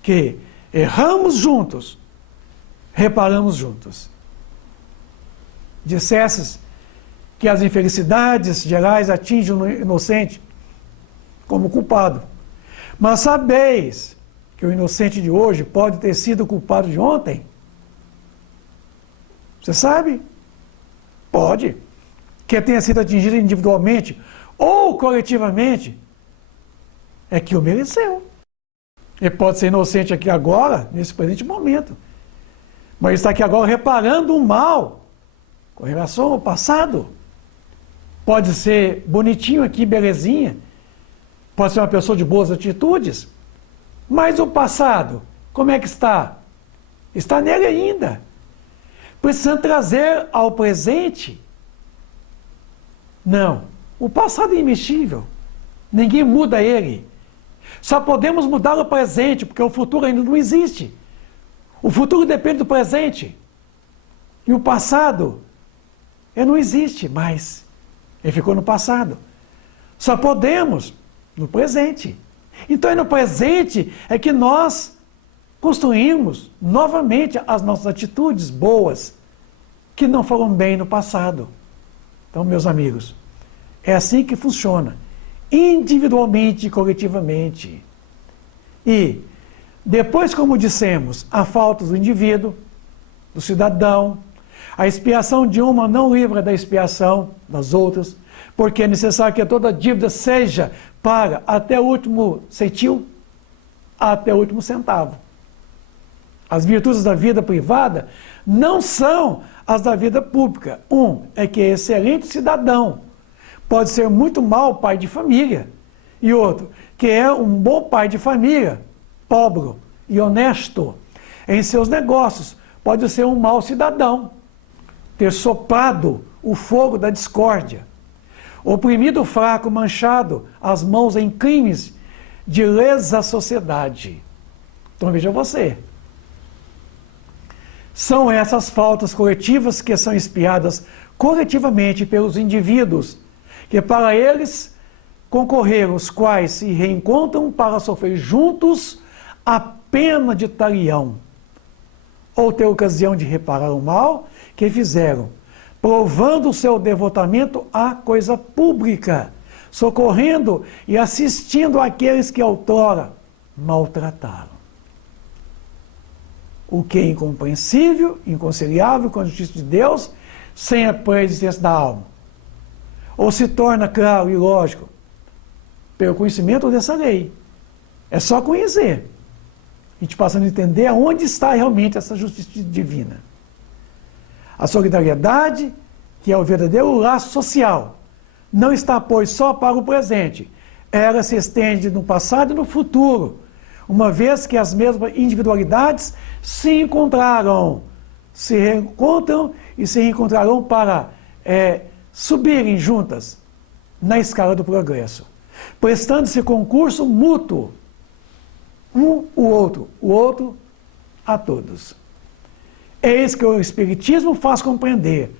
que erramos juntos, reparamos juntos. Dissesses que as infelicidades gerais atingem o inocente como culpado. Mas sabeis que o inocente de hoje pode ter sido o culpado de ontem? Você sabe? Pode. Que tenha sido atingido individualmente ou coletivamente, é que o mereceu. Ele pode ser inocente aqui agora, nesse presente momento, mas está aqui agora reparando um mal com relação ao passado. Pode ser bonitinho aqui, belezinha, pode ser uma pessoa de boas atitudes, mas o passado, como é que está? Está nele ainda. Precisando trazer ao presente. Não, o passado é imexível, ninguém muda ele. Só podemos mudar o presente, porque o futuro ainda não existe. O futuro depende do presente. E o passado, ele não existe mais. Ele ficou no passado. Só podemos no presente. Então é no presente é que nós construímos novamente as nossas atitudes boas, que não foram bem no passado. Então, meus amigos, é assim que funciona, individualmente e coletivamente. E, depois, como dissemos, a falta do indivíduo, do cidadão, a expiação de uma não livra da expiação das outras, porque é necessário que toda dívida seja paga até o último centil, até o último centavo. As virtudes da vida privada não são as da vida pública. Um é que é excelente cidadão, pode ser muito mau pai de família. E outro, que é um bom pai de família, pobre e honesto em seus negócios, pode ser um mau cidadão, ter soprado o fogo da discórdia, oprimido o fraco, manchado as mãos em crimes de lesa sociedade. Então veja você. São essas faltas coletivas que são expiadas coletivamente pelos indivíduos, que para eles concorreram, os quais se reencontram para sofrer juntos a pena de talião, ou ter ocasião de reparar o mal que fizeram, provando o seu devotamento à coisa pública, socorrendo e assistindo àqueles que outrora maltrataram. O que é incompreensível, inconciliável com a justiça de Deus, sem a preexistência da alma. Ou se torna claro e lógico pelo conhecimento dessa lei. É só conhecer. A gente passando a entender aonde está realmente essa justiça divina. A solidariedade, que é o verdadeiro laço social, não está, pois, só para o presente. Ela se estende no passado e no futuro, uma vez que as mesmas individualidades se encontraram, se reencontram e se reencontrarão para subirem juntas na escala do progresso, prestando-se concurso mútuo, um o outro a todos. Eis que o Espiritismo faz compreender,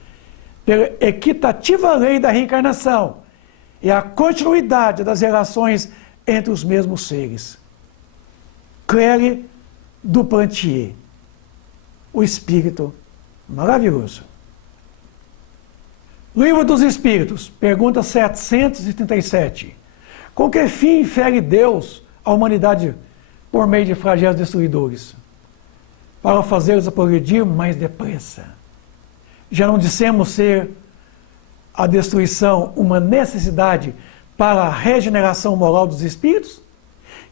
pela equitativa lei da reencarnação e a continuidade das relações entre os mesmos seres. Claire Duplantier, o Espírito maravilhoso. Livro dos Espíritos, pergunta 737. Com que fim infere Deus a humanidade por meio de flagelos destruidores? Para fazê-los progredir mais depressa. Já não dissemos ser a destruição uma necessidade para a regeneração moral dos espíritos?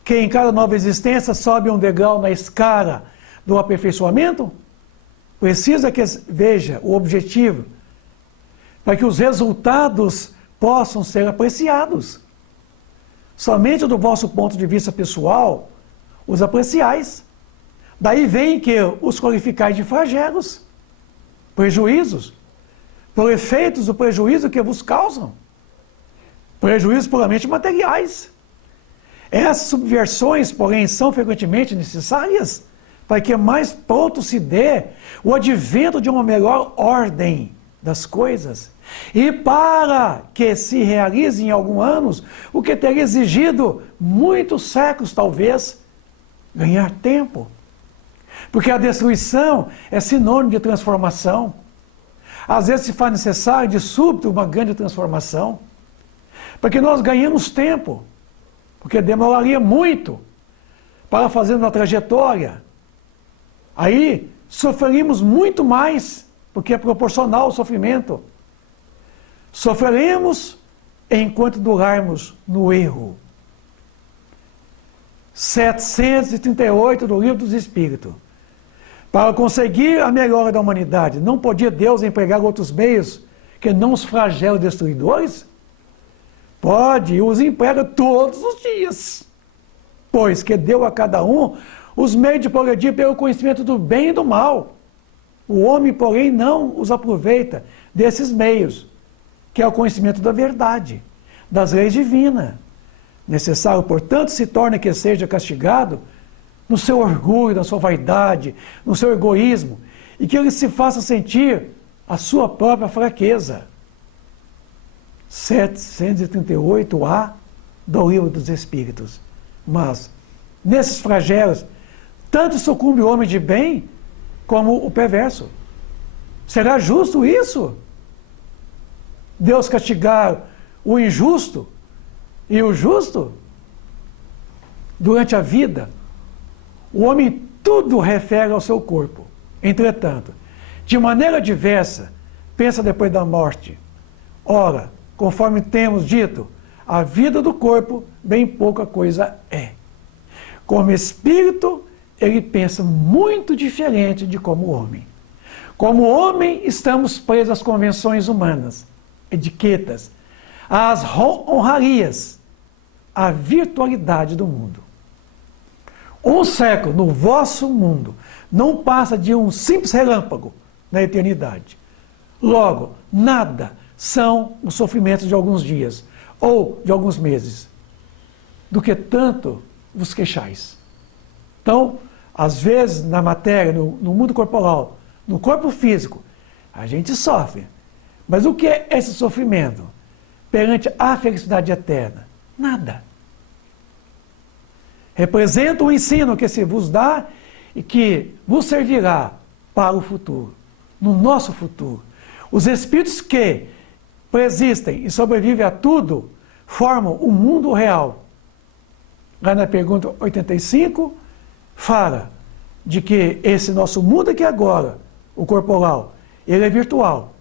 Que em cada nova existência sobe um degrau na escala do aperfeiçoamento? Precisa que veja o objetivo, para que os resultados possam ser apreciados. Somente do vosso ponto de vista pessoal, os apreciais. Daí vem que os qualificais de flagelos, prejuízos, por efeitos do prejuízo que vos causam. Prejuízos puramente materiais. Essas subversões, porém, são frequentemente necessárias para que mais pronto se dê o advento de uma melhor ordem das coisas e para que se realize em alguns anos o que teria exigido muitos séculos, talvez, ganhar tempo. Porque a destruição é sinônimo de transformação. Às vezes se faz necessário de súbito uma grande transformação, para que nós ganhemos tempo, porque demoraria muito para fazer uma trajetória. Aí sofreríamos muito mais, porque é proporcional ao sofrimento. Sofreremos enquanto durarmos no erro. 738 do Livro dos Espíritos. Para conseguir a melhora da humanidade, não podia Deus empregar outros meios que não os flagelos destruidores? Pode, e os emprega todos os dias, pois que deu a cada um os meios de progredir pelo conhecimento do bem e do mal. O homem, porém, não os aproveita desses meios, que é o conhecimento da verdade, das leis divinas. Necessário, portanto, se torna que seja castigado no seu orgulho, na sua vaidade, no seu egoísmo, e que ele se faça sentir a sua própria fraqueza. 738A do Livro dos Espíritos. Mas, nesses flagelos, tanto sucumbe o homem de bem, como o perverso. Será justo isso? Deus castigar o injusto e o justo? Durante a vida, o homem tudo refere ao seu corpo. Entretanto, de maneira diversa, pensa depois da morte. Ora, conforme temos dito, a vida do corpo bem pouca coisa é. Como espírito, ele pensa muito diferente de como homem. Como homem, estamos presos às convenções humanas, etiquetas, às honrarias, à virtualidade do mundo. Um século no vosso mundo não passa de um simples relâmpago na eternidade. Logo, nada são os sofrimentos de alguns dias ou de alguns meses, do que tanto vos queixais. Então, às vezes, na matéria, no mundo corporal, no corpo físico, a gente sofre. Mas o que é esse sofrimento perante a felicidade eterna? Nada. Representa o ensino que se vos dá e que vos servirá para o futuro, no nosso futuro. Os espíritos que preexistem e sobrevivem a tudo formam o mundo real. Lá na pergunta 85, fala de que esse nosso mundo aqui agora, o corporal, ele é virtual.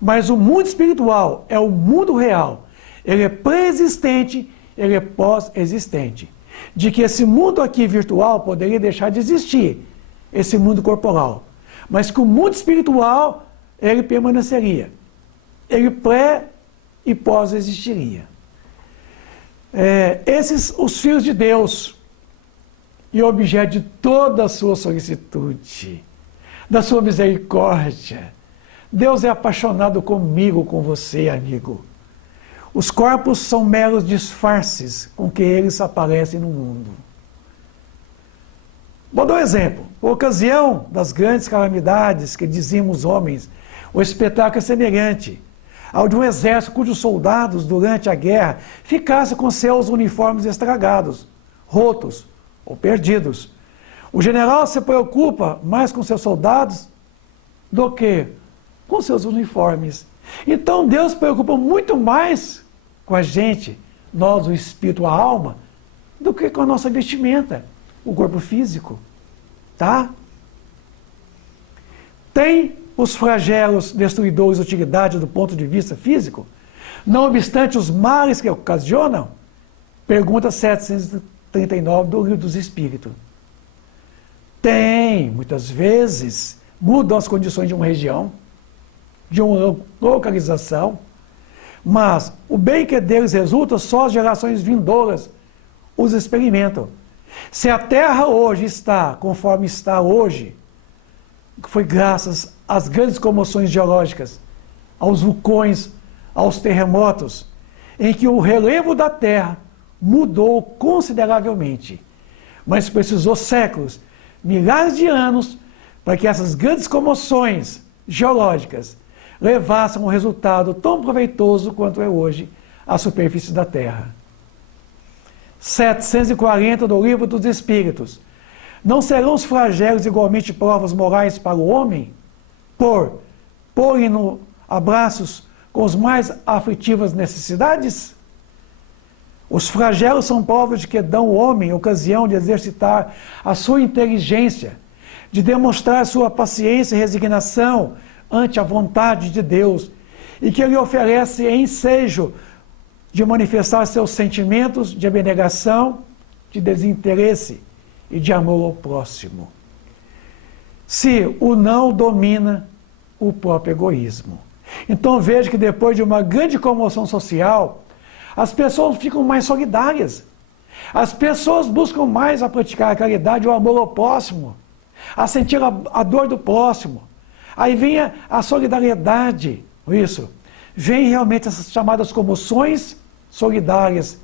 Mas o mundo espiritual é o mundo real. Ele é pré-existente, ele é pós-existente. De que esse mundo aqui virtual poderia deixar de existir, esse mundo corporal. Mas que o mundo espiritual, ele permaneceria. Ele pré e pós existiria. Esses, os filhos de Deus, e objeto de toda a sua solicitude, da sua misericórdia. Deus é apaixonado comigo, com você, amigo. Os corpos são meros disfarces com que eles aparecem no mundo. Vou dar um exemplo. Por ocasião das grandes calamidades que dizíamos os homens, o espetáculo é semelhante ao de um exército cujos soldados, durante a guerra, ficassem com seus uniformes estragados, rotos ou perdidos. O general se preocupa mais com seus soldados do que com seus uniformes. Então Deus se preocupa muito mais com a gente, nós, o espírito, a alma, do que com a nossa vestimenta, o corpo físico. Tá? Tem os flagelos destruidores utilidade do ponto de vista físico? Não obstante os males que ocasionam? Pergunta 739 do Livro dos Espíritos. Tem, muitas vezes, mudam as condições de uma região, de uma localização, mas o bem que deles resulta, só as gerações vindouras os experimentam. Se a Terra hoje está conforme está hoje, foi graças às grandes comoções geológicas, aos vulcões, aos terremotos, em que o relevo da Terra mudou consideravelmente. Mas precisou séculos, milhares de anos, para que essas grandes comoções geológicas levassem um resultado tão proveitoso quanto é hoje a superfície da Terra. 740 do Livro dos Espíritos. Não serão os flagelos igualmente provas morais para o homem? Por porem no abraços com os mais aflitivas necessidades? Os flagelos são provas de que dão ao homem ocasião de exercitar a sua inteligência, de demonstrar sua paciência e resignação ante a vontade de Deus, e que ele oferece ensejo de manifestar seus sentimentos de abnegação, de desinteresse e de amor ao próximo. Se o não domina o próprio egoísmo. Então veja que depois de uma grande comoção social, as pessoas ficam mais solidárias. As pessoas buscam mais a praticar a caridade e o amor ao próximo, a sentir a dor do próximo. Aí vem a solidariedade, isso. Vem realmente essas chamadas comoções solidárias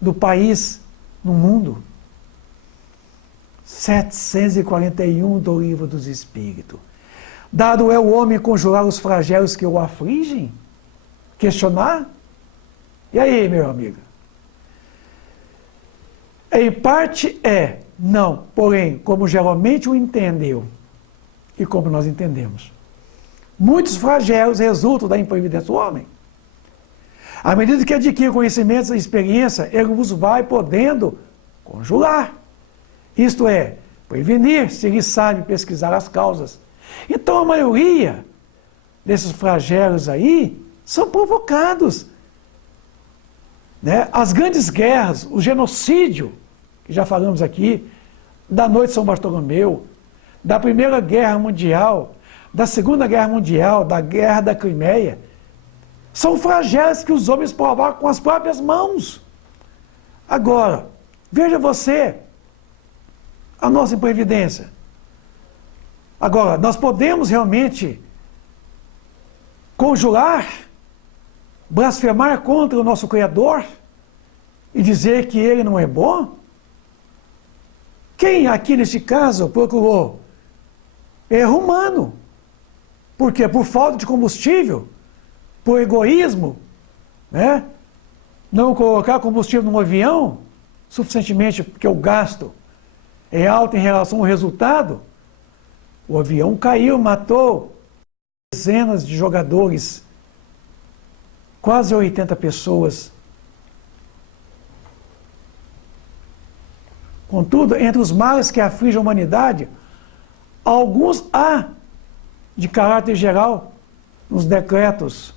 do país no mundo. 741 do Livro dos Espíritos. Dado é o homem conjurar os flagelos que o afligem? Questionar? E aí, meu amigo? Em parte não, porém, como geralmente o entendeu e como nós entendemos. Muitos flagelos resultam da imprevidência do homem. À medida que adquire conhecimentos e experiência, ele os vai podendo conjurar. Isto é, prevenir, se ele sabe pesquisar as causas. Então a maioria desses flagelos aí são provocados. Né? As grandes guerras, o genocídio, que já falamos aqui, da Noite de São Bartolomeu, da Primeira Guerra Mundial, da Segunda Guerra Mundial, da Guerra da Crimeia, são flagelos que os homens provocaram com as próprias mãos. Agora, veja você, a nossa imprevidência. Agora, nós podemos realmente conjurar, blasfemar contra o nosso Criador e dizer que ele não é bom? Quem aqui neste caso procurou erro humano? Por quê? Por falta de combustível, por egoísmo, né? Não colocar combustível num avião suficientemente porque o gasto é alto em relação ao resultado. O avião caiu, matou dezenas de jogadores, quase 80 pessoas. Contudo, entre os males que afligem a humanidade, alguns há de caráter geral nos decretos.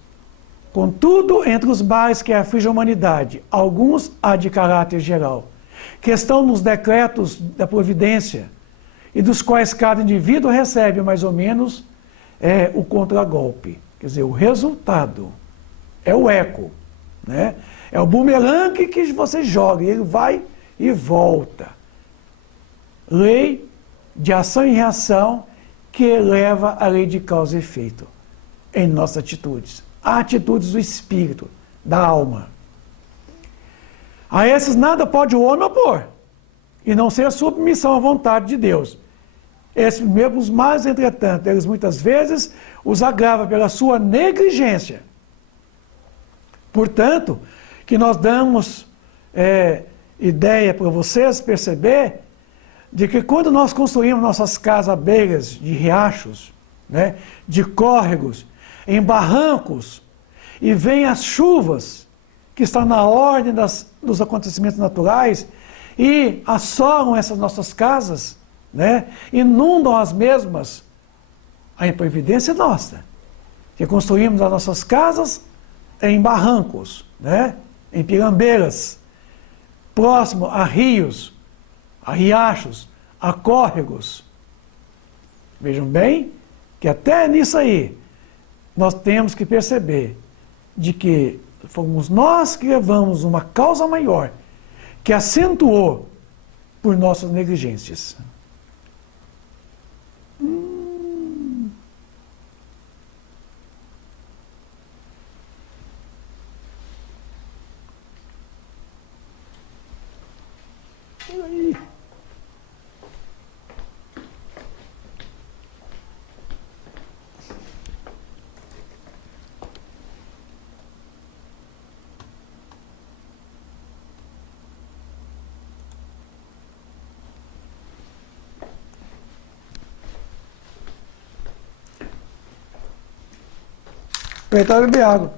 Contudo, entre os males que afligem a humanidade, alguns há de caráter geral, que estão nos decretos da providência, e dos quais cada indivíduo recebe mais ou menos o contragolpe. Quer dizer, o resultado é o eco, né? É o bumerangue que você joga, ele vai e volta. Lei de ação e reação que eleva a lei de causa e efeito em nossas atitudes. Atitudes do espírito, da alma. A esses nada pode o homem opor, e não ser a submissão à vontade de Deus. Esses mesmos males, entretanto, eles muitas vezes os agravam pela sua negligência. Portanto, que nós damos ideia para vocês perceber de que quando nós construímos nossas casas à beiras de riachos, né, de córregos, em barrancos, e vêm as chuvas, que estão na ordem dos acontecimentos naturais, e assolam essas nossas casas, né, inundam as mesmas, a imprevidência é nossa, que construímos as nossas casas em barrancos, né, em pirambeiras, próximo a rios, a riachos, a córregos. Vejam bem que até nisso aí nós temos que perceber de que fomos nós que levamos uma causa maior que acentuou por nossas negligências. E aí? Aproveitar e beber água.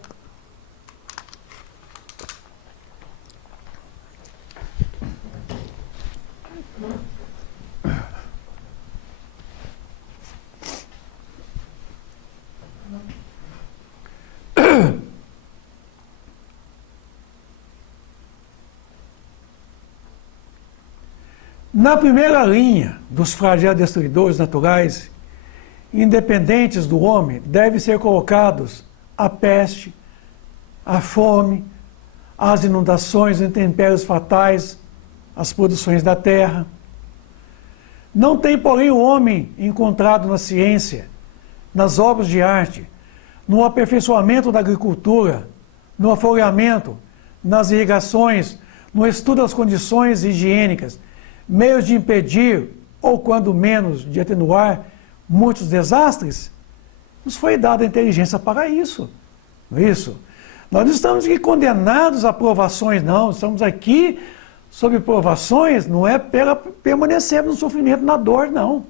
Na primeira linha dos flagelos destruidores naturais, independentes do homem, devem ser colocados a peste, a fome, as inundações, os intempéries fatais, as produções da terra. Não tem, porém, o homem encontrado na ciência, nas obras de arte, no aperfeiçoamento da agricultura, no afloramento, nas irrigações, no estudo das condições higiênicas, meios de impedir, ou quando menos, de atenuar muitos desastres, nos foi dada a inteligência para isso. Não é isso? Nós não estamos aqui condenados a provações, não. Estamos aqui sob provações, não é para permanecermos no sofrimento, na dor, não.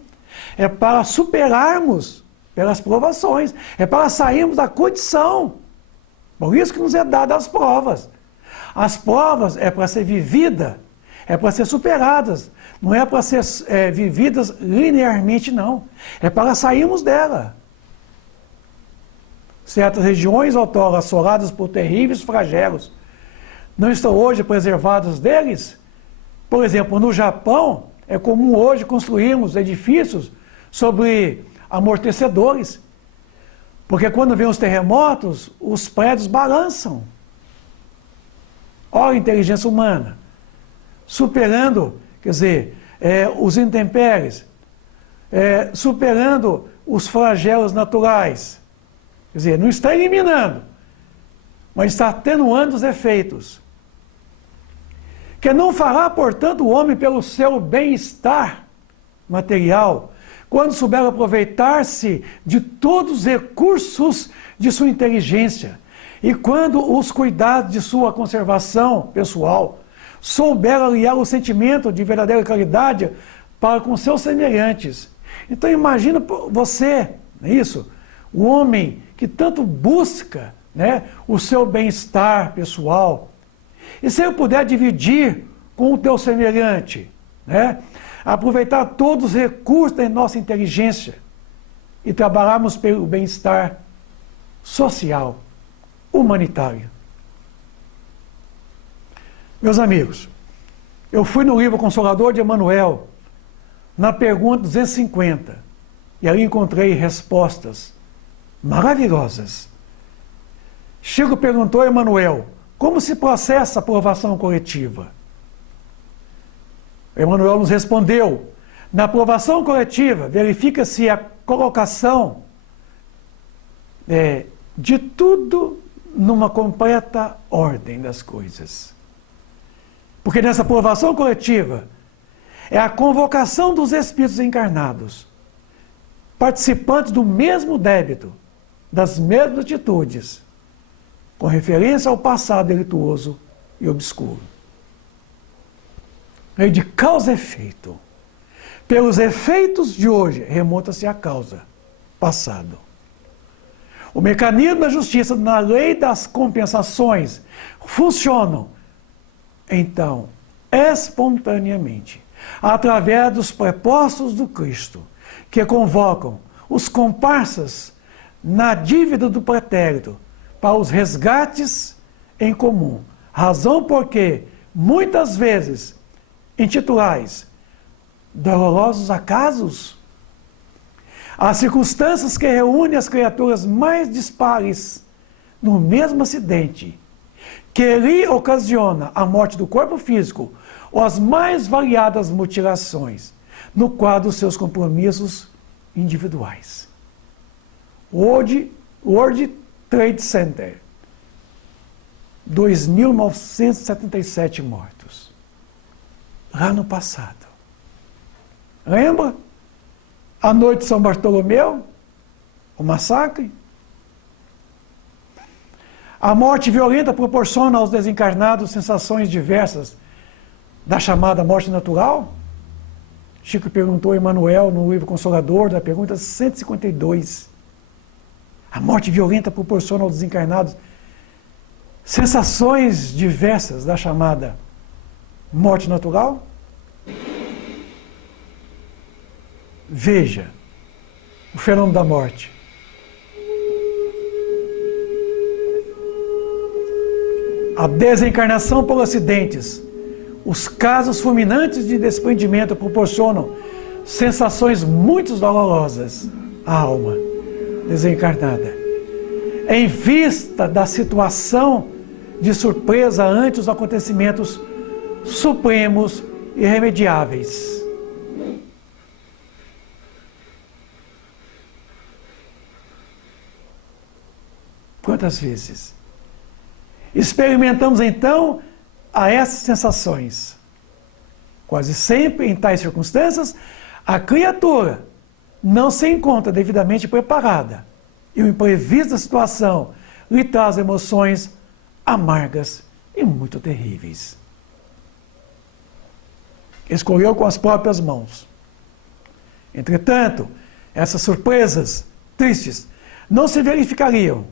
É para superarmos pelas provações. É para sairmos da condição. Por isso que nos é dada as provas. As provas é para ser vivida, é para ser superadas, não é para ser vividas linearmente, não. É para sairmos dela. Certas regiões outrora assoladas por terríveis flagelos não estão hoje preservadas deles? Por exemplo, no Japão, é comum hoje construirmos edifícios sobre amortecedores, porque quando vem os terremotos, os prédios balançam. Olha a inteligência humana, superando, quer dizer, os intempéries, superando os flagelos naturais. Quer dizer, não está eliminando, mas está atenuando os efeitos. Que não fará, portanto, o homem pelo seu bem-estar material, quando souber aproveitar-se de todos os recursos de sua inteligência, e quando os cuidados de sua conservação pessoal souber aliar o sentimento de verdadeira caridade para com seus semelhantes. Então imagina você, não é isso? O homem que tanto busca, né, o seu bem-estar pessoal. E se eu puder dividir com o teu semelhante, né, aproveitar todos os recursos da nossa inteligência e trabalharmos pelo bem-estar social, humanitário. Meus amigos, eu fui no livro Consolador de Emmanuel, na pergunta 250, e ali encontrei respostas maravilhosas. Chico perguntou a Emmanuel, como se processa a aprovação coletiva? Emmanuel nos respondeu, na aprovação coletiva, verifica-se a colocação de tudo numa completa ordem das coisas. Porque nessa aprovação coletiva é a convocação dos espíritos encarnados, participantes do mesmo débito, das mesmas atitudes, com referência ao passado delituoso e obscuro. É de causa e efeito. Pelos efeitos de hoje, remonta-se à causa, passado. O mecanismo da justiça, na lei das compensações, funcionam, então, espontaneamente, através dos prepostos do Cristo, que convocam os comparsas na dívida do pretérito para os resgates em comum. Razão porque, muitas vezes, intitulais, dolorosos acasos, as circunstâncias que reúnem as criaturas mais dispares no mesmo acidente, que lhe ocasiona a morte do corpo físico ou as mais variadas mutilações no quadro dos seus compromissos individuais. World Trade Center, 2.977 mortos. Lá no passado. Lembra? A noite de São Bartolomeu, o massacre. A morte violenta proporciona aos desencarnados sensações diversas da chamada morte natural? Chico perguntou a Emmanuel no livro Consolador, da pergunta 152. A morte violenta proporciona aos desencarnados sensações diversas da chamada morte natural. Veja o fenômeno da morte. A desencarnação por acidentes, os casos fulminantes de desprendimento proporcionam sensações muito dolorosas à alma desencarnada. Em vista da situação de surpresa ante os acontecimentos supremos e irremediáveis. Quantas vezes experimentamos então a essas sensações? Quase sempre, em tais circunstâncias, a criatura não se encontra devidamente preparada e o imprevisto da situação lhe traz emoções amargas e muito terríveis. Escolheu com as próprias mãos. Entretanto, essas surpresas tristes não se verificariam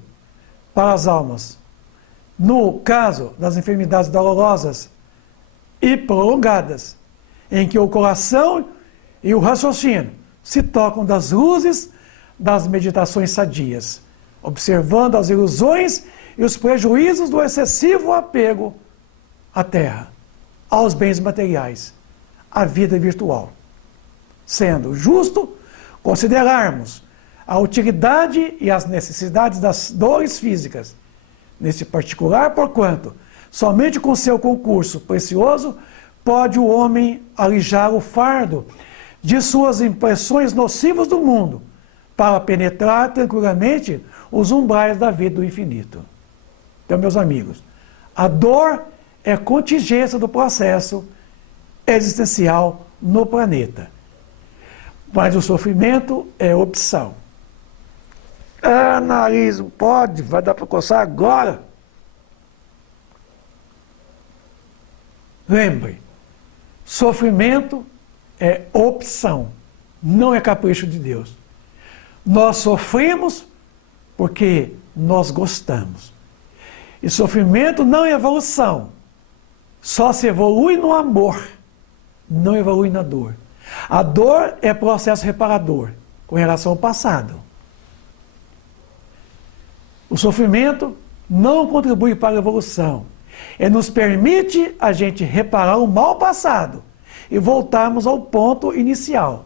para as almas no caso das enfermidades dolorosas e prolongadas, em que o coração e o raciocínio se tocam das luzes das meditações sadias, observando as ilusões e os prejuízos do excessivo apego à terra, aos bens materiais, à vida virtual. Sendo justo considerarmos a utilidade e as necessidades das dores físicas, nesse particular, porquanto somente com seu concurso precioso pode o homem alijar o fardo de suas impressões nocivas do mundo, para penetrar tranquilamente os umbrais da vida do infinito. Então, meus amigos, a dor é contingência do processo existencial no planeta, mas o sofrimento é opção. Ah, nariz, pode, vai dar para coçar agora. Lembre, sofrimento é opção, não é capricho de Deus. Nós sofremos porque nós gostamos. E sofrimento não é evolução. Só se evolui no amor, não evolui na dor. A dor é processo reparador com relação ao passado. O sofrimento não contribui para a evolução. Ele nos permite a gente reparar o mal passado e voltarmos ao ponto inicial.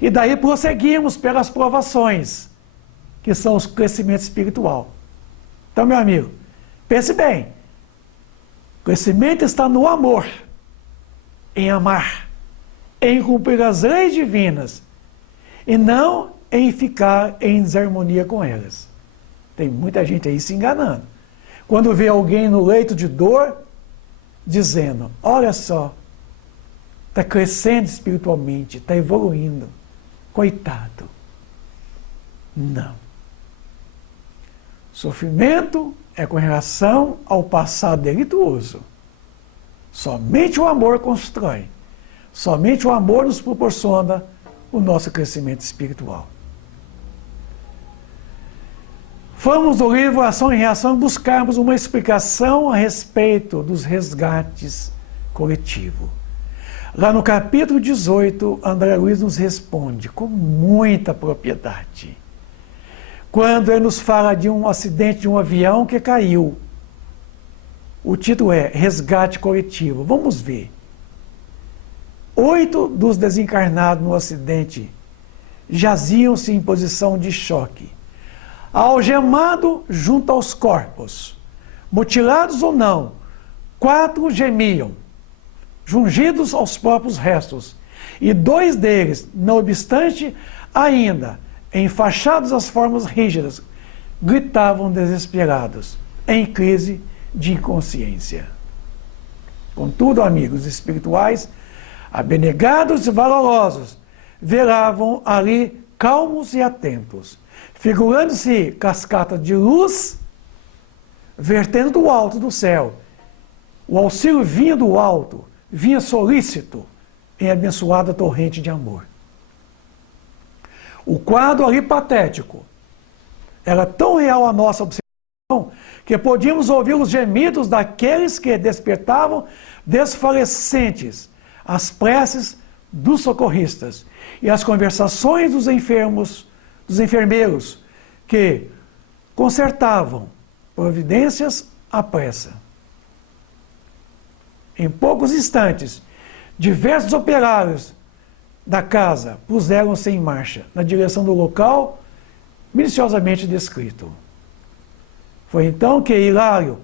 E daí prosseguimos pelas provações, que são os crescimentos espiritual. Então, meu amigo, pense bem. O crescimento está no amor, em amar, em cumprir as leis divinas, e não em ficar em desarmonia com elas. Tem muita gente aí se enganando. Quando vê alguém no leito de dor, dizendo, olha só, está crescendo espiritualmente, está evoluindo. Coitado. Não. Sofrimento é com relação ao passado delituoso. Somente o amor constrói. Somente o amor nos proporciona o nosso crescimento espiritual. Vamos no livro Ação e Reação buscarmos uma explicação a respeito dos resgates coletivos. Lá no capítulo 18, André Luiz nos responde com muita propriedade. Quando ele nos fala de um acidente de um avião que caiu. O título é Resgate Coletivo. Vamos ver. 8 dos desencarnados no acidente jaziam-se em posição de choque, algemado junto aos corpos. Mutilados ou não, 4 gemiam, jungidos aos próprios restos, e 2 deles, não obstante, ainda enfaixados às formas rígidas, gritavam desesperados, em crise de inconsciência. Contudo, amigos espirituais, abnegados e valorosos, velavam ali calmos e atentos, figurando-se cascatas de luz, vertendo do alto do céu. O auxílio vinha do alto, vinha solícito em abençoada torrente de amor. O quadro ali patético era tão real a nossa observação que podíamos ouvir os gemidos daqueles que despertavam desfalecentes, as preces dos socorristas e as conversações dos enfermos, dos enfermeiros, que consertavam providências à pressa. Em poucos instantes, diversos operários da casa puseram-se em marcha na direção do local minuciosamente descrito. Foi então que Hilário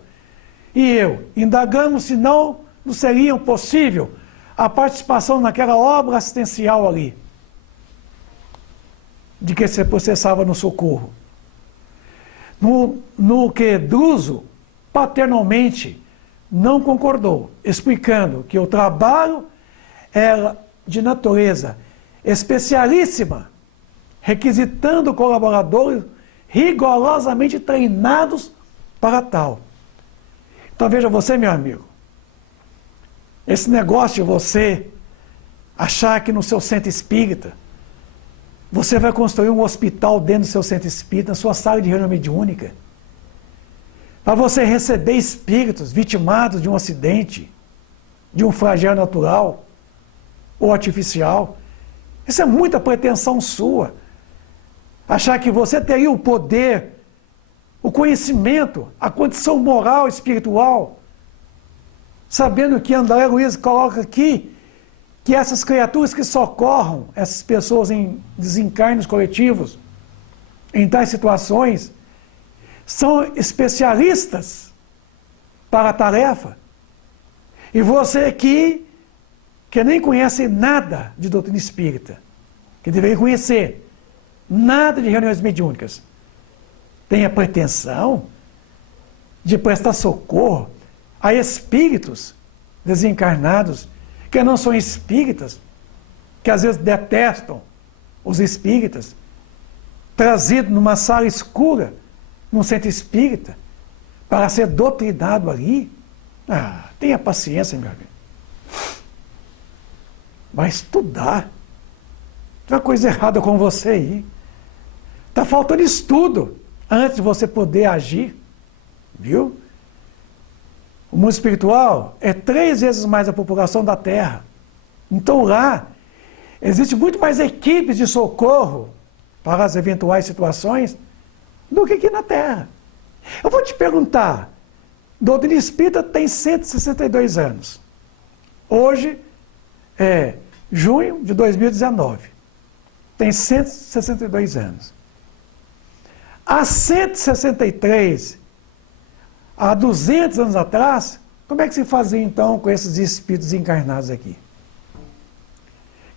e eu indagamos se não nos seria possível a participação naquela obra assistencial ali, de que se processava no socorro. No que Druso paternalmente não concordou, explicando que o trabalho era de natureza especialíssima, requisitando colaboradores rigorosamente treinados para tal. Então veja você, meu amigo, esse negócio de você achar que no seu centro espírita você vai construir um hospital dentro do seu centro espírita, na sua sala de reunião mediúnica, para você receber espíritos vitimados de um acidente, de um flagelo natural ou artificial. Isso é muita pretensão sua. Achar que você teria o poder, o conhecimento, a condição moral, espiritual, sabendo que André Luiz coloca aqui que essas criaturas que socorram essas pessoas em desencarnes coletivos, em tais situações, são especialistas para a tarefa. E você aqui, que nem conhece nada de doutrina espírita, que deveria conhecer nada de reuniões mediúnicas, tem a pretensão de prestar socorro a espíritos desencarnados que não são espíritas, que às vezes detestam os espíritas, trazido numa sala escura, num centro espírita, para ser doutrinado ali. Tenha paciência, meu amigo. Vai estudar. Tem uma coisa errada com você aí. Está faltando estudo antes de você poder agir. Viu? O mundo espiritual é 3 vezes mais a população da Terra. Então lá, existe muito mais equipes de socorro para as eventuais situações do que aqui na Terra. Eu vou te perguntar, doutrina espírita tem 162 anos. Hoje é junho de 2019. Tem 162 anos. Há 163, há 200 anos atrás, como é que se fazia então com esses espíritos encarnados aqui?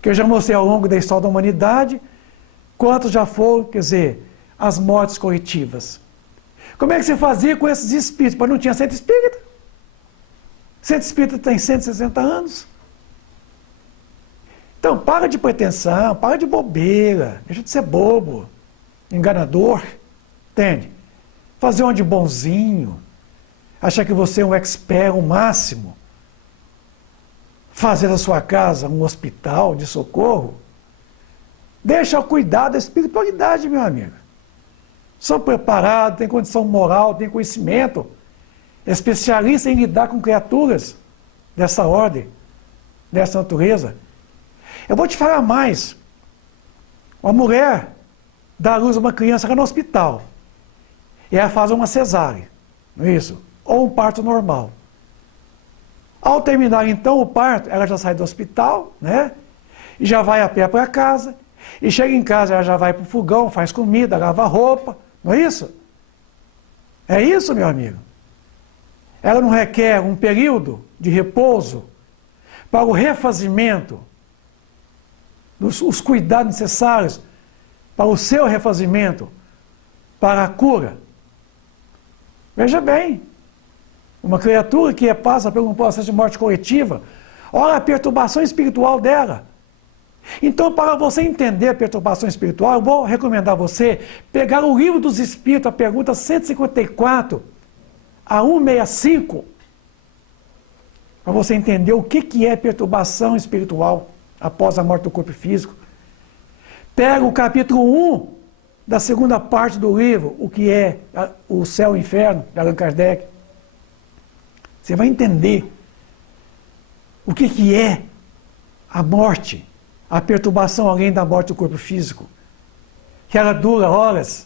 Que eu já mostrei ao longo da história da humanidade, quantos já foram, quer dizer, as mortes coletivas. Como é que se fazia com esses espíritos? Mas não tinha centro espírita. Centro espírita tem 160 anos. Então, para de pretensão, para de bobeira, deixa de ser bobo, enganador, entende? Fazer um de bonzinho, achar que você é um expert, o máximo, fazer da sua casa um hospital de socorro, deixa ao cuidado da espiritualidade, meu amigo. São preparados, têm condição moral, têm conhecimento, especialista em lidar com criaturas dessa ordem, dessa natureza. Eu vou te falar mais. Uma mulher dá à luz a uma criança no hospital. E ela faz uma cesárea, não é isso? Ou um parto normal. Ao terminar então o parto, ela já sai do hospital, né? E já vai a pé para casa. E chega em casa, ela já vai para o fogão, faz comida, lava roupa, não é isso? É isso, meu amigo. Ela não requer um período de repouso para o refazimento, os cuidados necessários para o seu refazimento, para a cura. Veja bem, uma criatura que passa por um processo de morte coletiva, olha a perturbação espiritual dela. Então, para você entender a perturbação espiritual, eu vou recomendar você pegar o Livro dos Espíritos, a pergunta 154 a 165, para você entender o que é perturbação espiritual após a morte do corpo físico. Pega o capítulo 1 da segunda parte do livro, o que é o céu e o inferno, de Allan Kardec, você vai entender o que é a morte, a perturbação além da morte do corpo físico, que ela dura horas,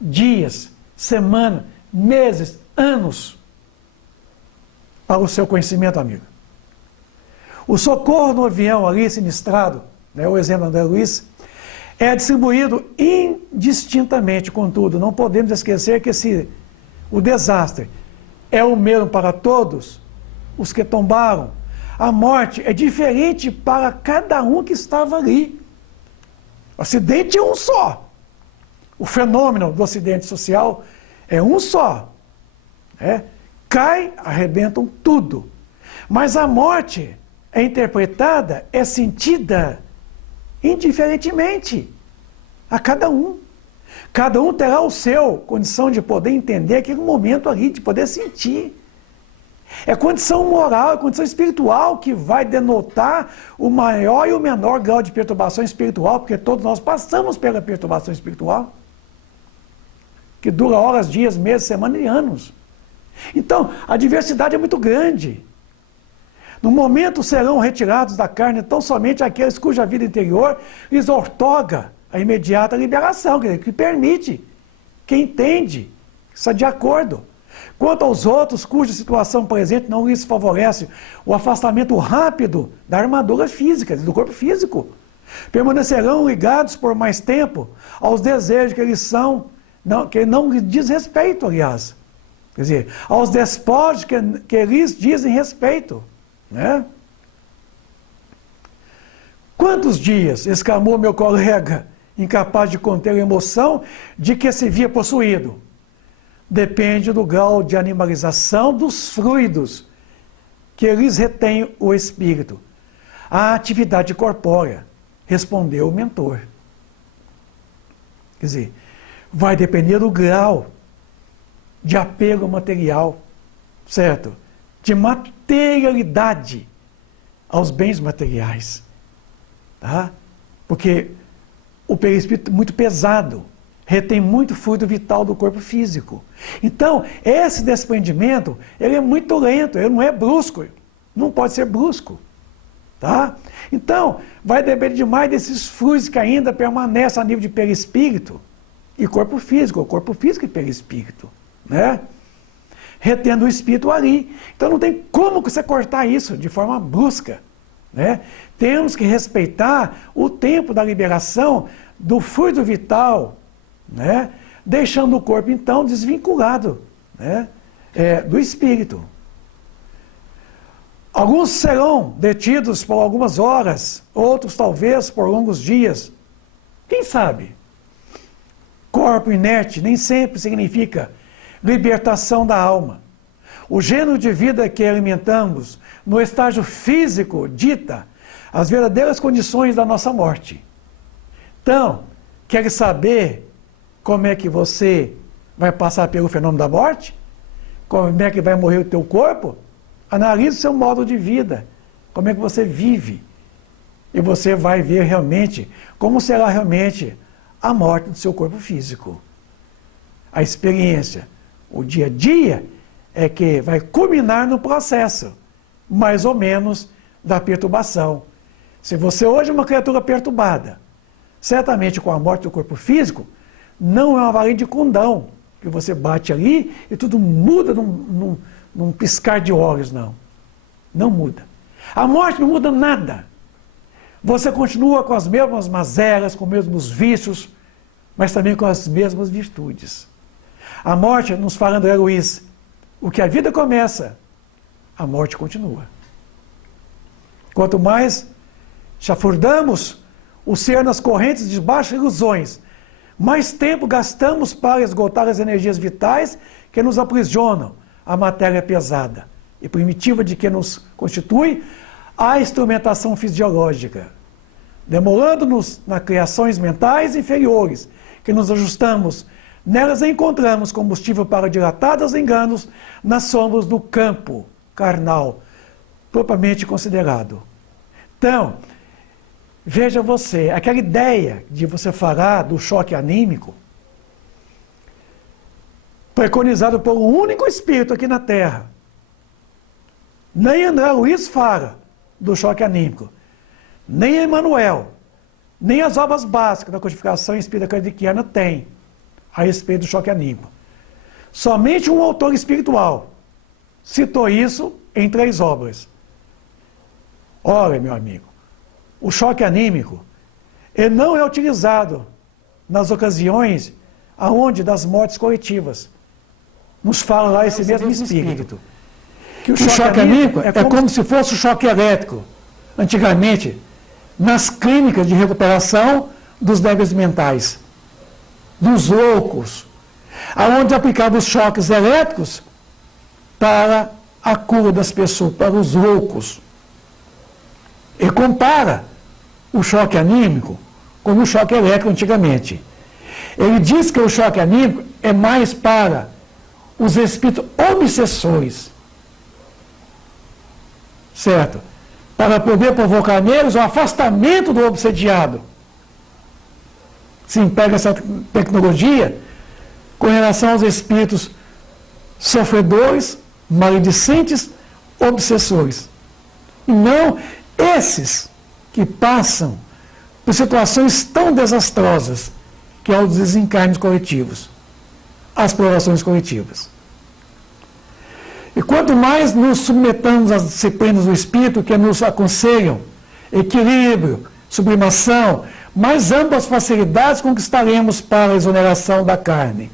dias, semanas, meses, anos, para o seu conhecimento, amigo. O socorro no avião ali sinistrado, né, o exemplo do André Luiz, é distribuído indistintamente, contudo, não podemos esquecer que o desastre é o mesmo para todos os que tombaram. A morte é diferente para cada um que estava ali. O acidente é um só. O fenômeno do acidente social é um só. Né? Cai, arrebentam tudo. Mas a morte é interpretada, é sentida indiferentemente a cada um. Cada um terá o seu condição de poder entender aquele momento ali, de poder sentir. É condição moral, é condição espiritual que vai denotar o maior e o menor grau de perturbação espiritual, porque todos nós passamos pela perturbação espiritual, que dura horas, dias, meses, semanas e anos. Então, a diversidade é muito grande. No momento serão retirados da carne tão somente aqueles cuja vida interior lhes outorga a imediata liberação, que permite, que entende, que está de acordo. Quanto aos outros cuja situação presente não lhes favorece o afastamento rápido da armadura física, do corpo físico, permanecerão ligados por mais tempo aos desejos que eles são, que não lhes diz respeito, aliás. Quer dizer, aos despojos que lhes dizem respeito. Né? Quantos dias, exclamou meu colega, incapaz de conter a emoção de que se via possuído? Depende do grau de animalização dos fluidos que lhes retém o espírito. A atividade corpórea, respondeu o mentor. Quer dizer, vai depender do grau de apego material, certo? De materialidade aos bens materiais. Tá? Porque o perispírito é muito pesado, retém muito fluido vital do corpo físico. Então, esse desprendimento, ele é muito lento, ele não é brusco, não pode ser brusco. Tá? Então, vai depender demais desses fluidos que ainda permanecem a nível de perispírito e corpo físico e perispírito. Né? Retendo o espírito ali. Então não tem como você cortar isso de forma brusca. Né? Temos que respeitar o tempo da liberação do fluido vital, né? Deixando o corpo, então, desvinculado, né? Do espírito. Alguns serão detidos por algumas horas, outros talvez por longos dias. Quem sabe? Corpo inerte nem sempre significa libertação da alma. O gênero de vida que alimentamos no estágio físico dita as verdadeiras condições da nossa morte. Então, quer saber como é que você vai passar pelo fenômeno da morte? Como é que vai morrer o teu corpo? Analise o seu modo de vida, como é que você vive. E você vai ver realmente como será realmente a morte do seu corpo físico. A experiência, o dia a dia, é que vai culminar no processo, mais ou menos, da perturbação. Se você hoje é uma criatura perturbada, certamente com a morte do corpo físico, não é uma varinha de condão, que você bate ali e tudo muda num piscar de olhos, não. Não muda. A morte não muda nada. Você continua com as mesmas mazelas, com os mesmos vícios, mas também com as mesmas virtudes. A morte, nos fala André Luiz, o que a vida começa, a morte continua. Quanto mais chafurdamos o ser nas correntes de baixas ilusões, mais tempo gastamos para esgotar as energias vitais que nos aprisionam a matéria pesada e primitiva de que nos constitui a instrumentação fisiológica, demorando-nos nas criações mentais inferiores, que nos ajustamos. Nelas encontramos combustível para dilatados enganos nas sombras do campo carnal, propriamente considerado. Então, veja você, aquela ideia de você falar do choque anímico, preconizado por um único espírito aqui na Terra. Nem André Luiz fala do choque anímico, nem Emmanuel, nem as obras básicas da codificação espírita kardeciana tem a respeito do choque anímico. Somente um autor espiritual citou isso em 3 obras. Olha, meu amigo, o choque anímico, ele não é utilizado nas ocasiões aonde das mortes coletivas. Nos fala lá esse mesmo espírito. Que o choque anímico é como se fosse o choque elétrico. Antigamente, nas clínicas de recuperação dos débeis mentais, dos loucos, aonde aplicavam os choques elétricos para a cura das pessoas, para os loucos. E compara o choque anímico com o choque elétrico antigamente. Ele diz que o choque anímico é mais para os espíritos obsessores, certo? Para poder provocar neles o afastamento do obsediado. Se pega essa tecnologia com relação aos espíritos sofredores, maledicentes, obsessores. E não esses que passam por situações tão desastrosas que é os desencarnes coletivos, as provações coletivas. E quanto mais nos submetamos às disciplinas do Espírito que nos aconselham equilíbrio, sublimação, mais amplas facilidades conquistaremos para a exoneração da carne,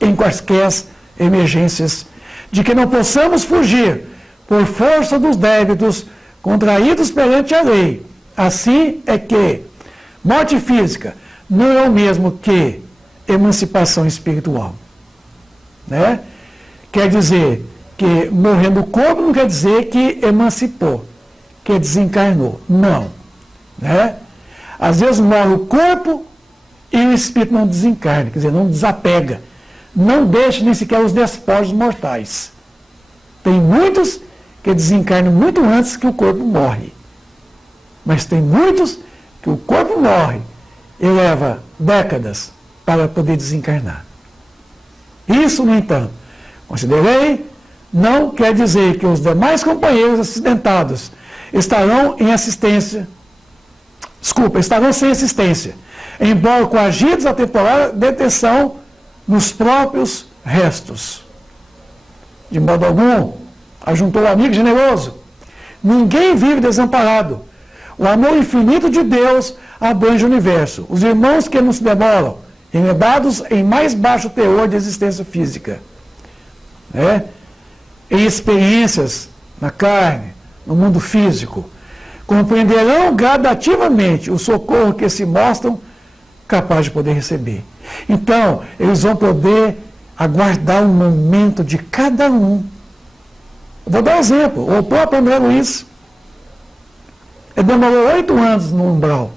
em quaisquer emergências, de que não possamos fugir por força dos débitos contraídos perante a lei. Assim é que morte física não é o mesmo que emancipação espiritual. Né? Quer dizer que morrendo o corpo não quer dizer que emancipou, que desencarnou. Não. Né? Às vezes morre o corpo e o espírito não desencarna, quer dizer, não desapega. Não deixa nem sequer os despojos mortais. Tem muitos que desencarnam muito antes que o corpo morre. Mas tem muitos que o corpo morre e leva décadas para poder desencarnar. Isso, no entanto, considerei, não quer dizer que os demais companheiros acidentados estarão sem assistência, embora coagidos a temporária detenção nos próprios restos. De modo algum, ajuntou o amigo generoso. Ninguém vive desamparado. O amor infinito de Deus abrange o universo. Os irmãos que não se demoram, enredados em mais baixo teor de existência física, né? Em experiências na carne, no mundo físico, compreenderão gradativamente o socorro que se mostram capazes de poder receber. Então, eles vão poder aguardar o momento de cada um. Vou dar um exemplo. O próprio André Luiz, ele demorou 8 anos no umbral.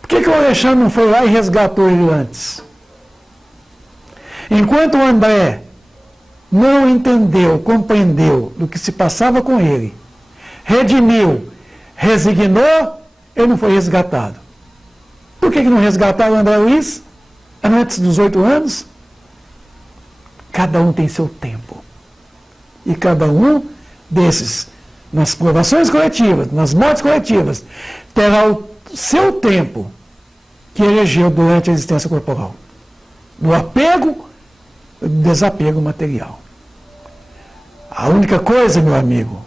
Por que o Alexandre não foi lá e resgatou ele antes? Enquanto o André não entendeu, compreendeu do que se passava com ele, redimiu, resignou, ele não foi resgatado. Por que não resgataram o André Luiz antes dos 8 anos? Cada um tem seu tempo. E cada um desses, nas provações coletivas, nas mortes coletivas, terá o seu tempo que elegeu durante a existência corporal. Do apego e do desapego material. A única coisa, meu amigo,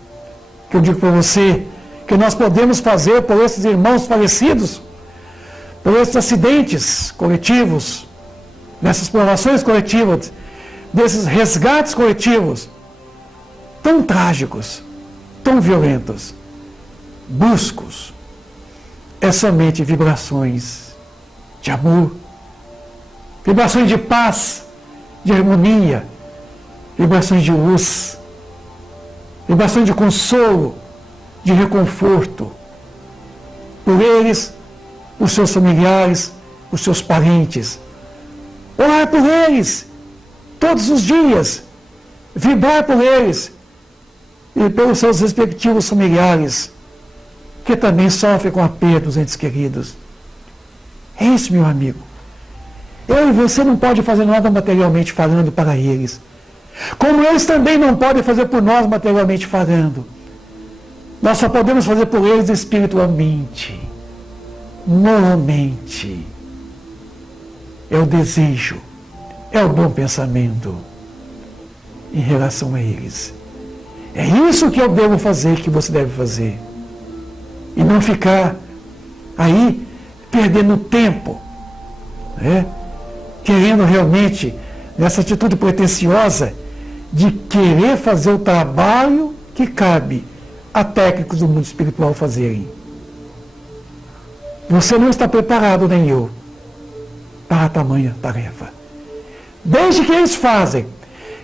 que eu digo para você, que nós podemos fazer por esses irmãos falecidos, por esses acidentes coletivos, nessas provações coletivas, desses resgates coletivos, tão trágicos, tão violentos, bruscos, é somente vibrações de amor, vibrações de paz, de harmonia, vibrações de luz, vibrações de consolo, de reconforto, por eles, os seus familiares, os seus parentes. Orar por eles, todos os dias, vibrar por eles e pelos seus respectivos familiares, que também sofrem com a perda dos entes queridos. É isso, meu amigo. Eu e você não pode fazer nada materialmente falando para eles. Como eles também não podem fazer por nós materialmente falando. Nós só podemos fazer por eles espiritualmente, moralmente. É o desejo, é o bom pensamento em relação a eles. É isso que eu devo fazer, que você deve fazer. E não ficar aí perdendo tempo, né? Querendo realmente, nessa atitude pretensiosa, de querer fazer o trabalho que cabe a técnicos do mundo espiritual fazerem. Você não está preparado, nem eu, para tamanha tarefa. Desde que eles fazem,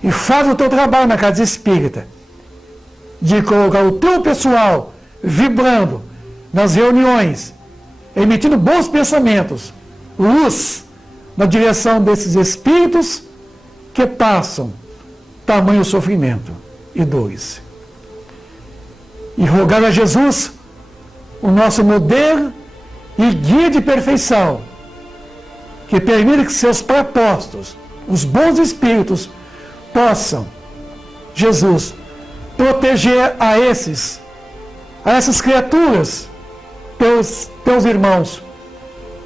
e fazem o teu trabalho na casa espírita, de colocar o teu pessoal vibrando nas reuniões, emitindo bons pensamentos, luz na direção desses espíritos que passam tamanho sofrimento e dores. E rogar a Jesus, o nosso modelo e guia de perfeição, que permita que seus propostos, os bons espíritos, possam, Jesus, proteger a essas criaturas, teus irmãos,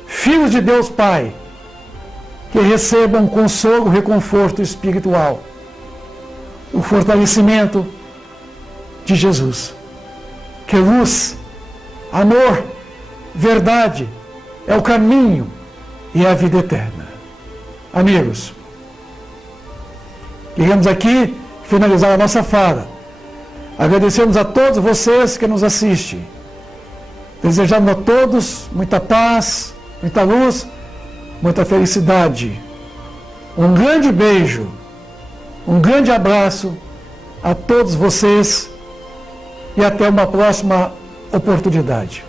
filhos de Deus Pai, que recebam consolo, reconforto espiritual, o fortalecimento de Jesus. Que luz, amor, verdade é o caminho e a vida eterna. Amigos, queremos aqui finalizar a nossa fala. Agradecemos a todos vocês que nos assistem. Desejamos a todos muita paz, muita luz, muita felicidade. Um grande beijo, um grande abraço a todos vocês e até uma próxima oportunidade.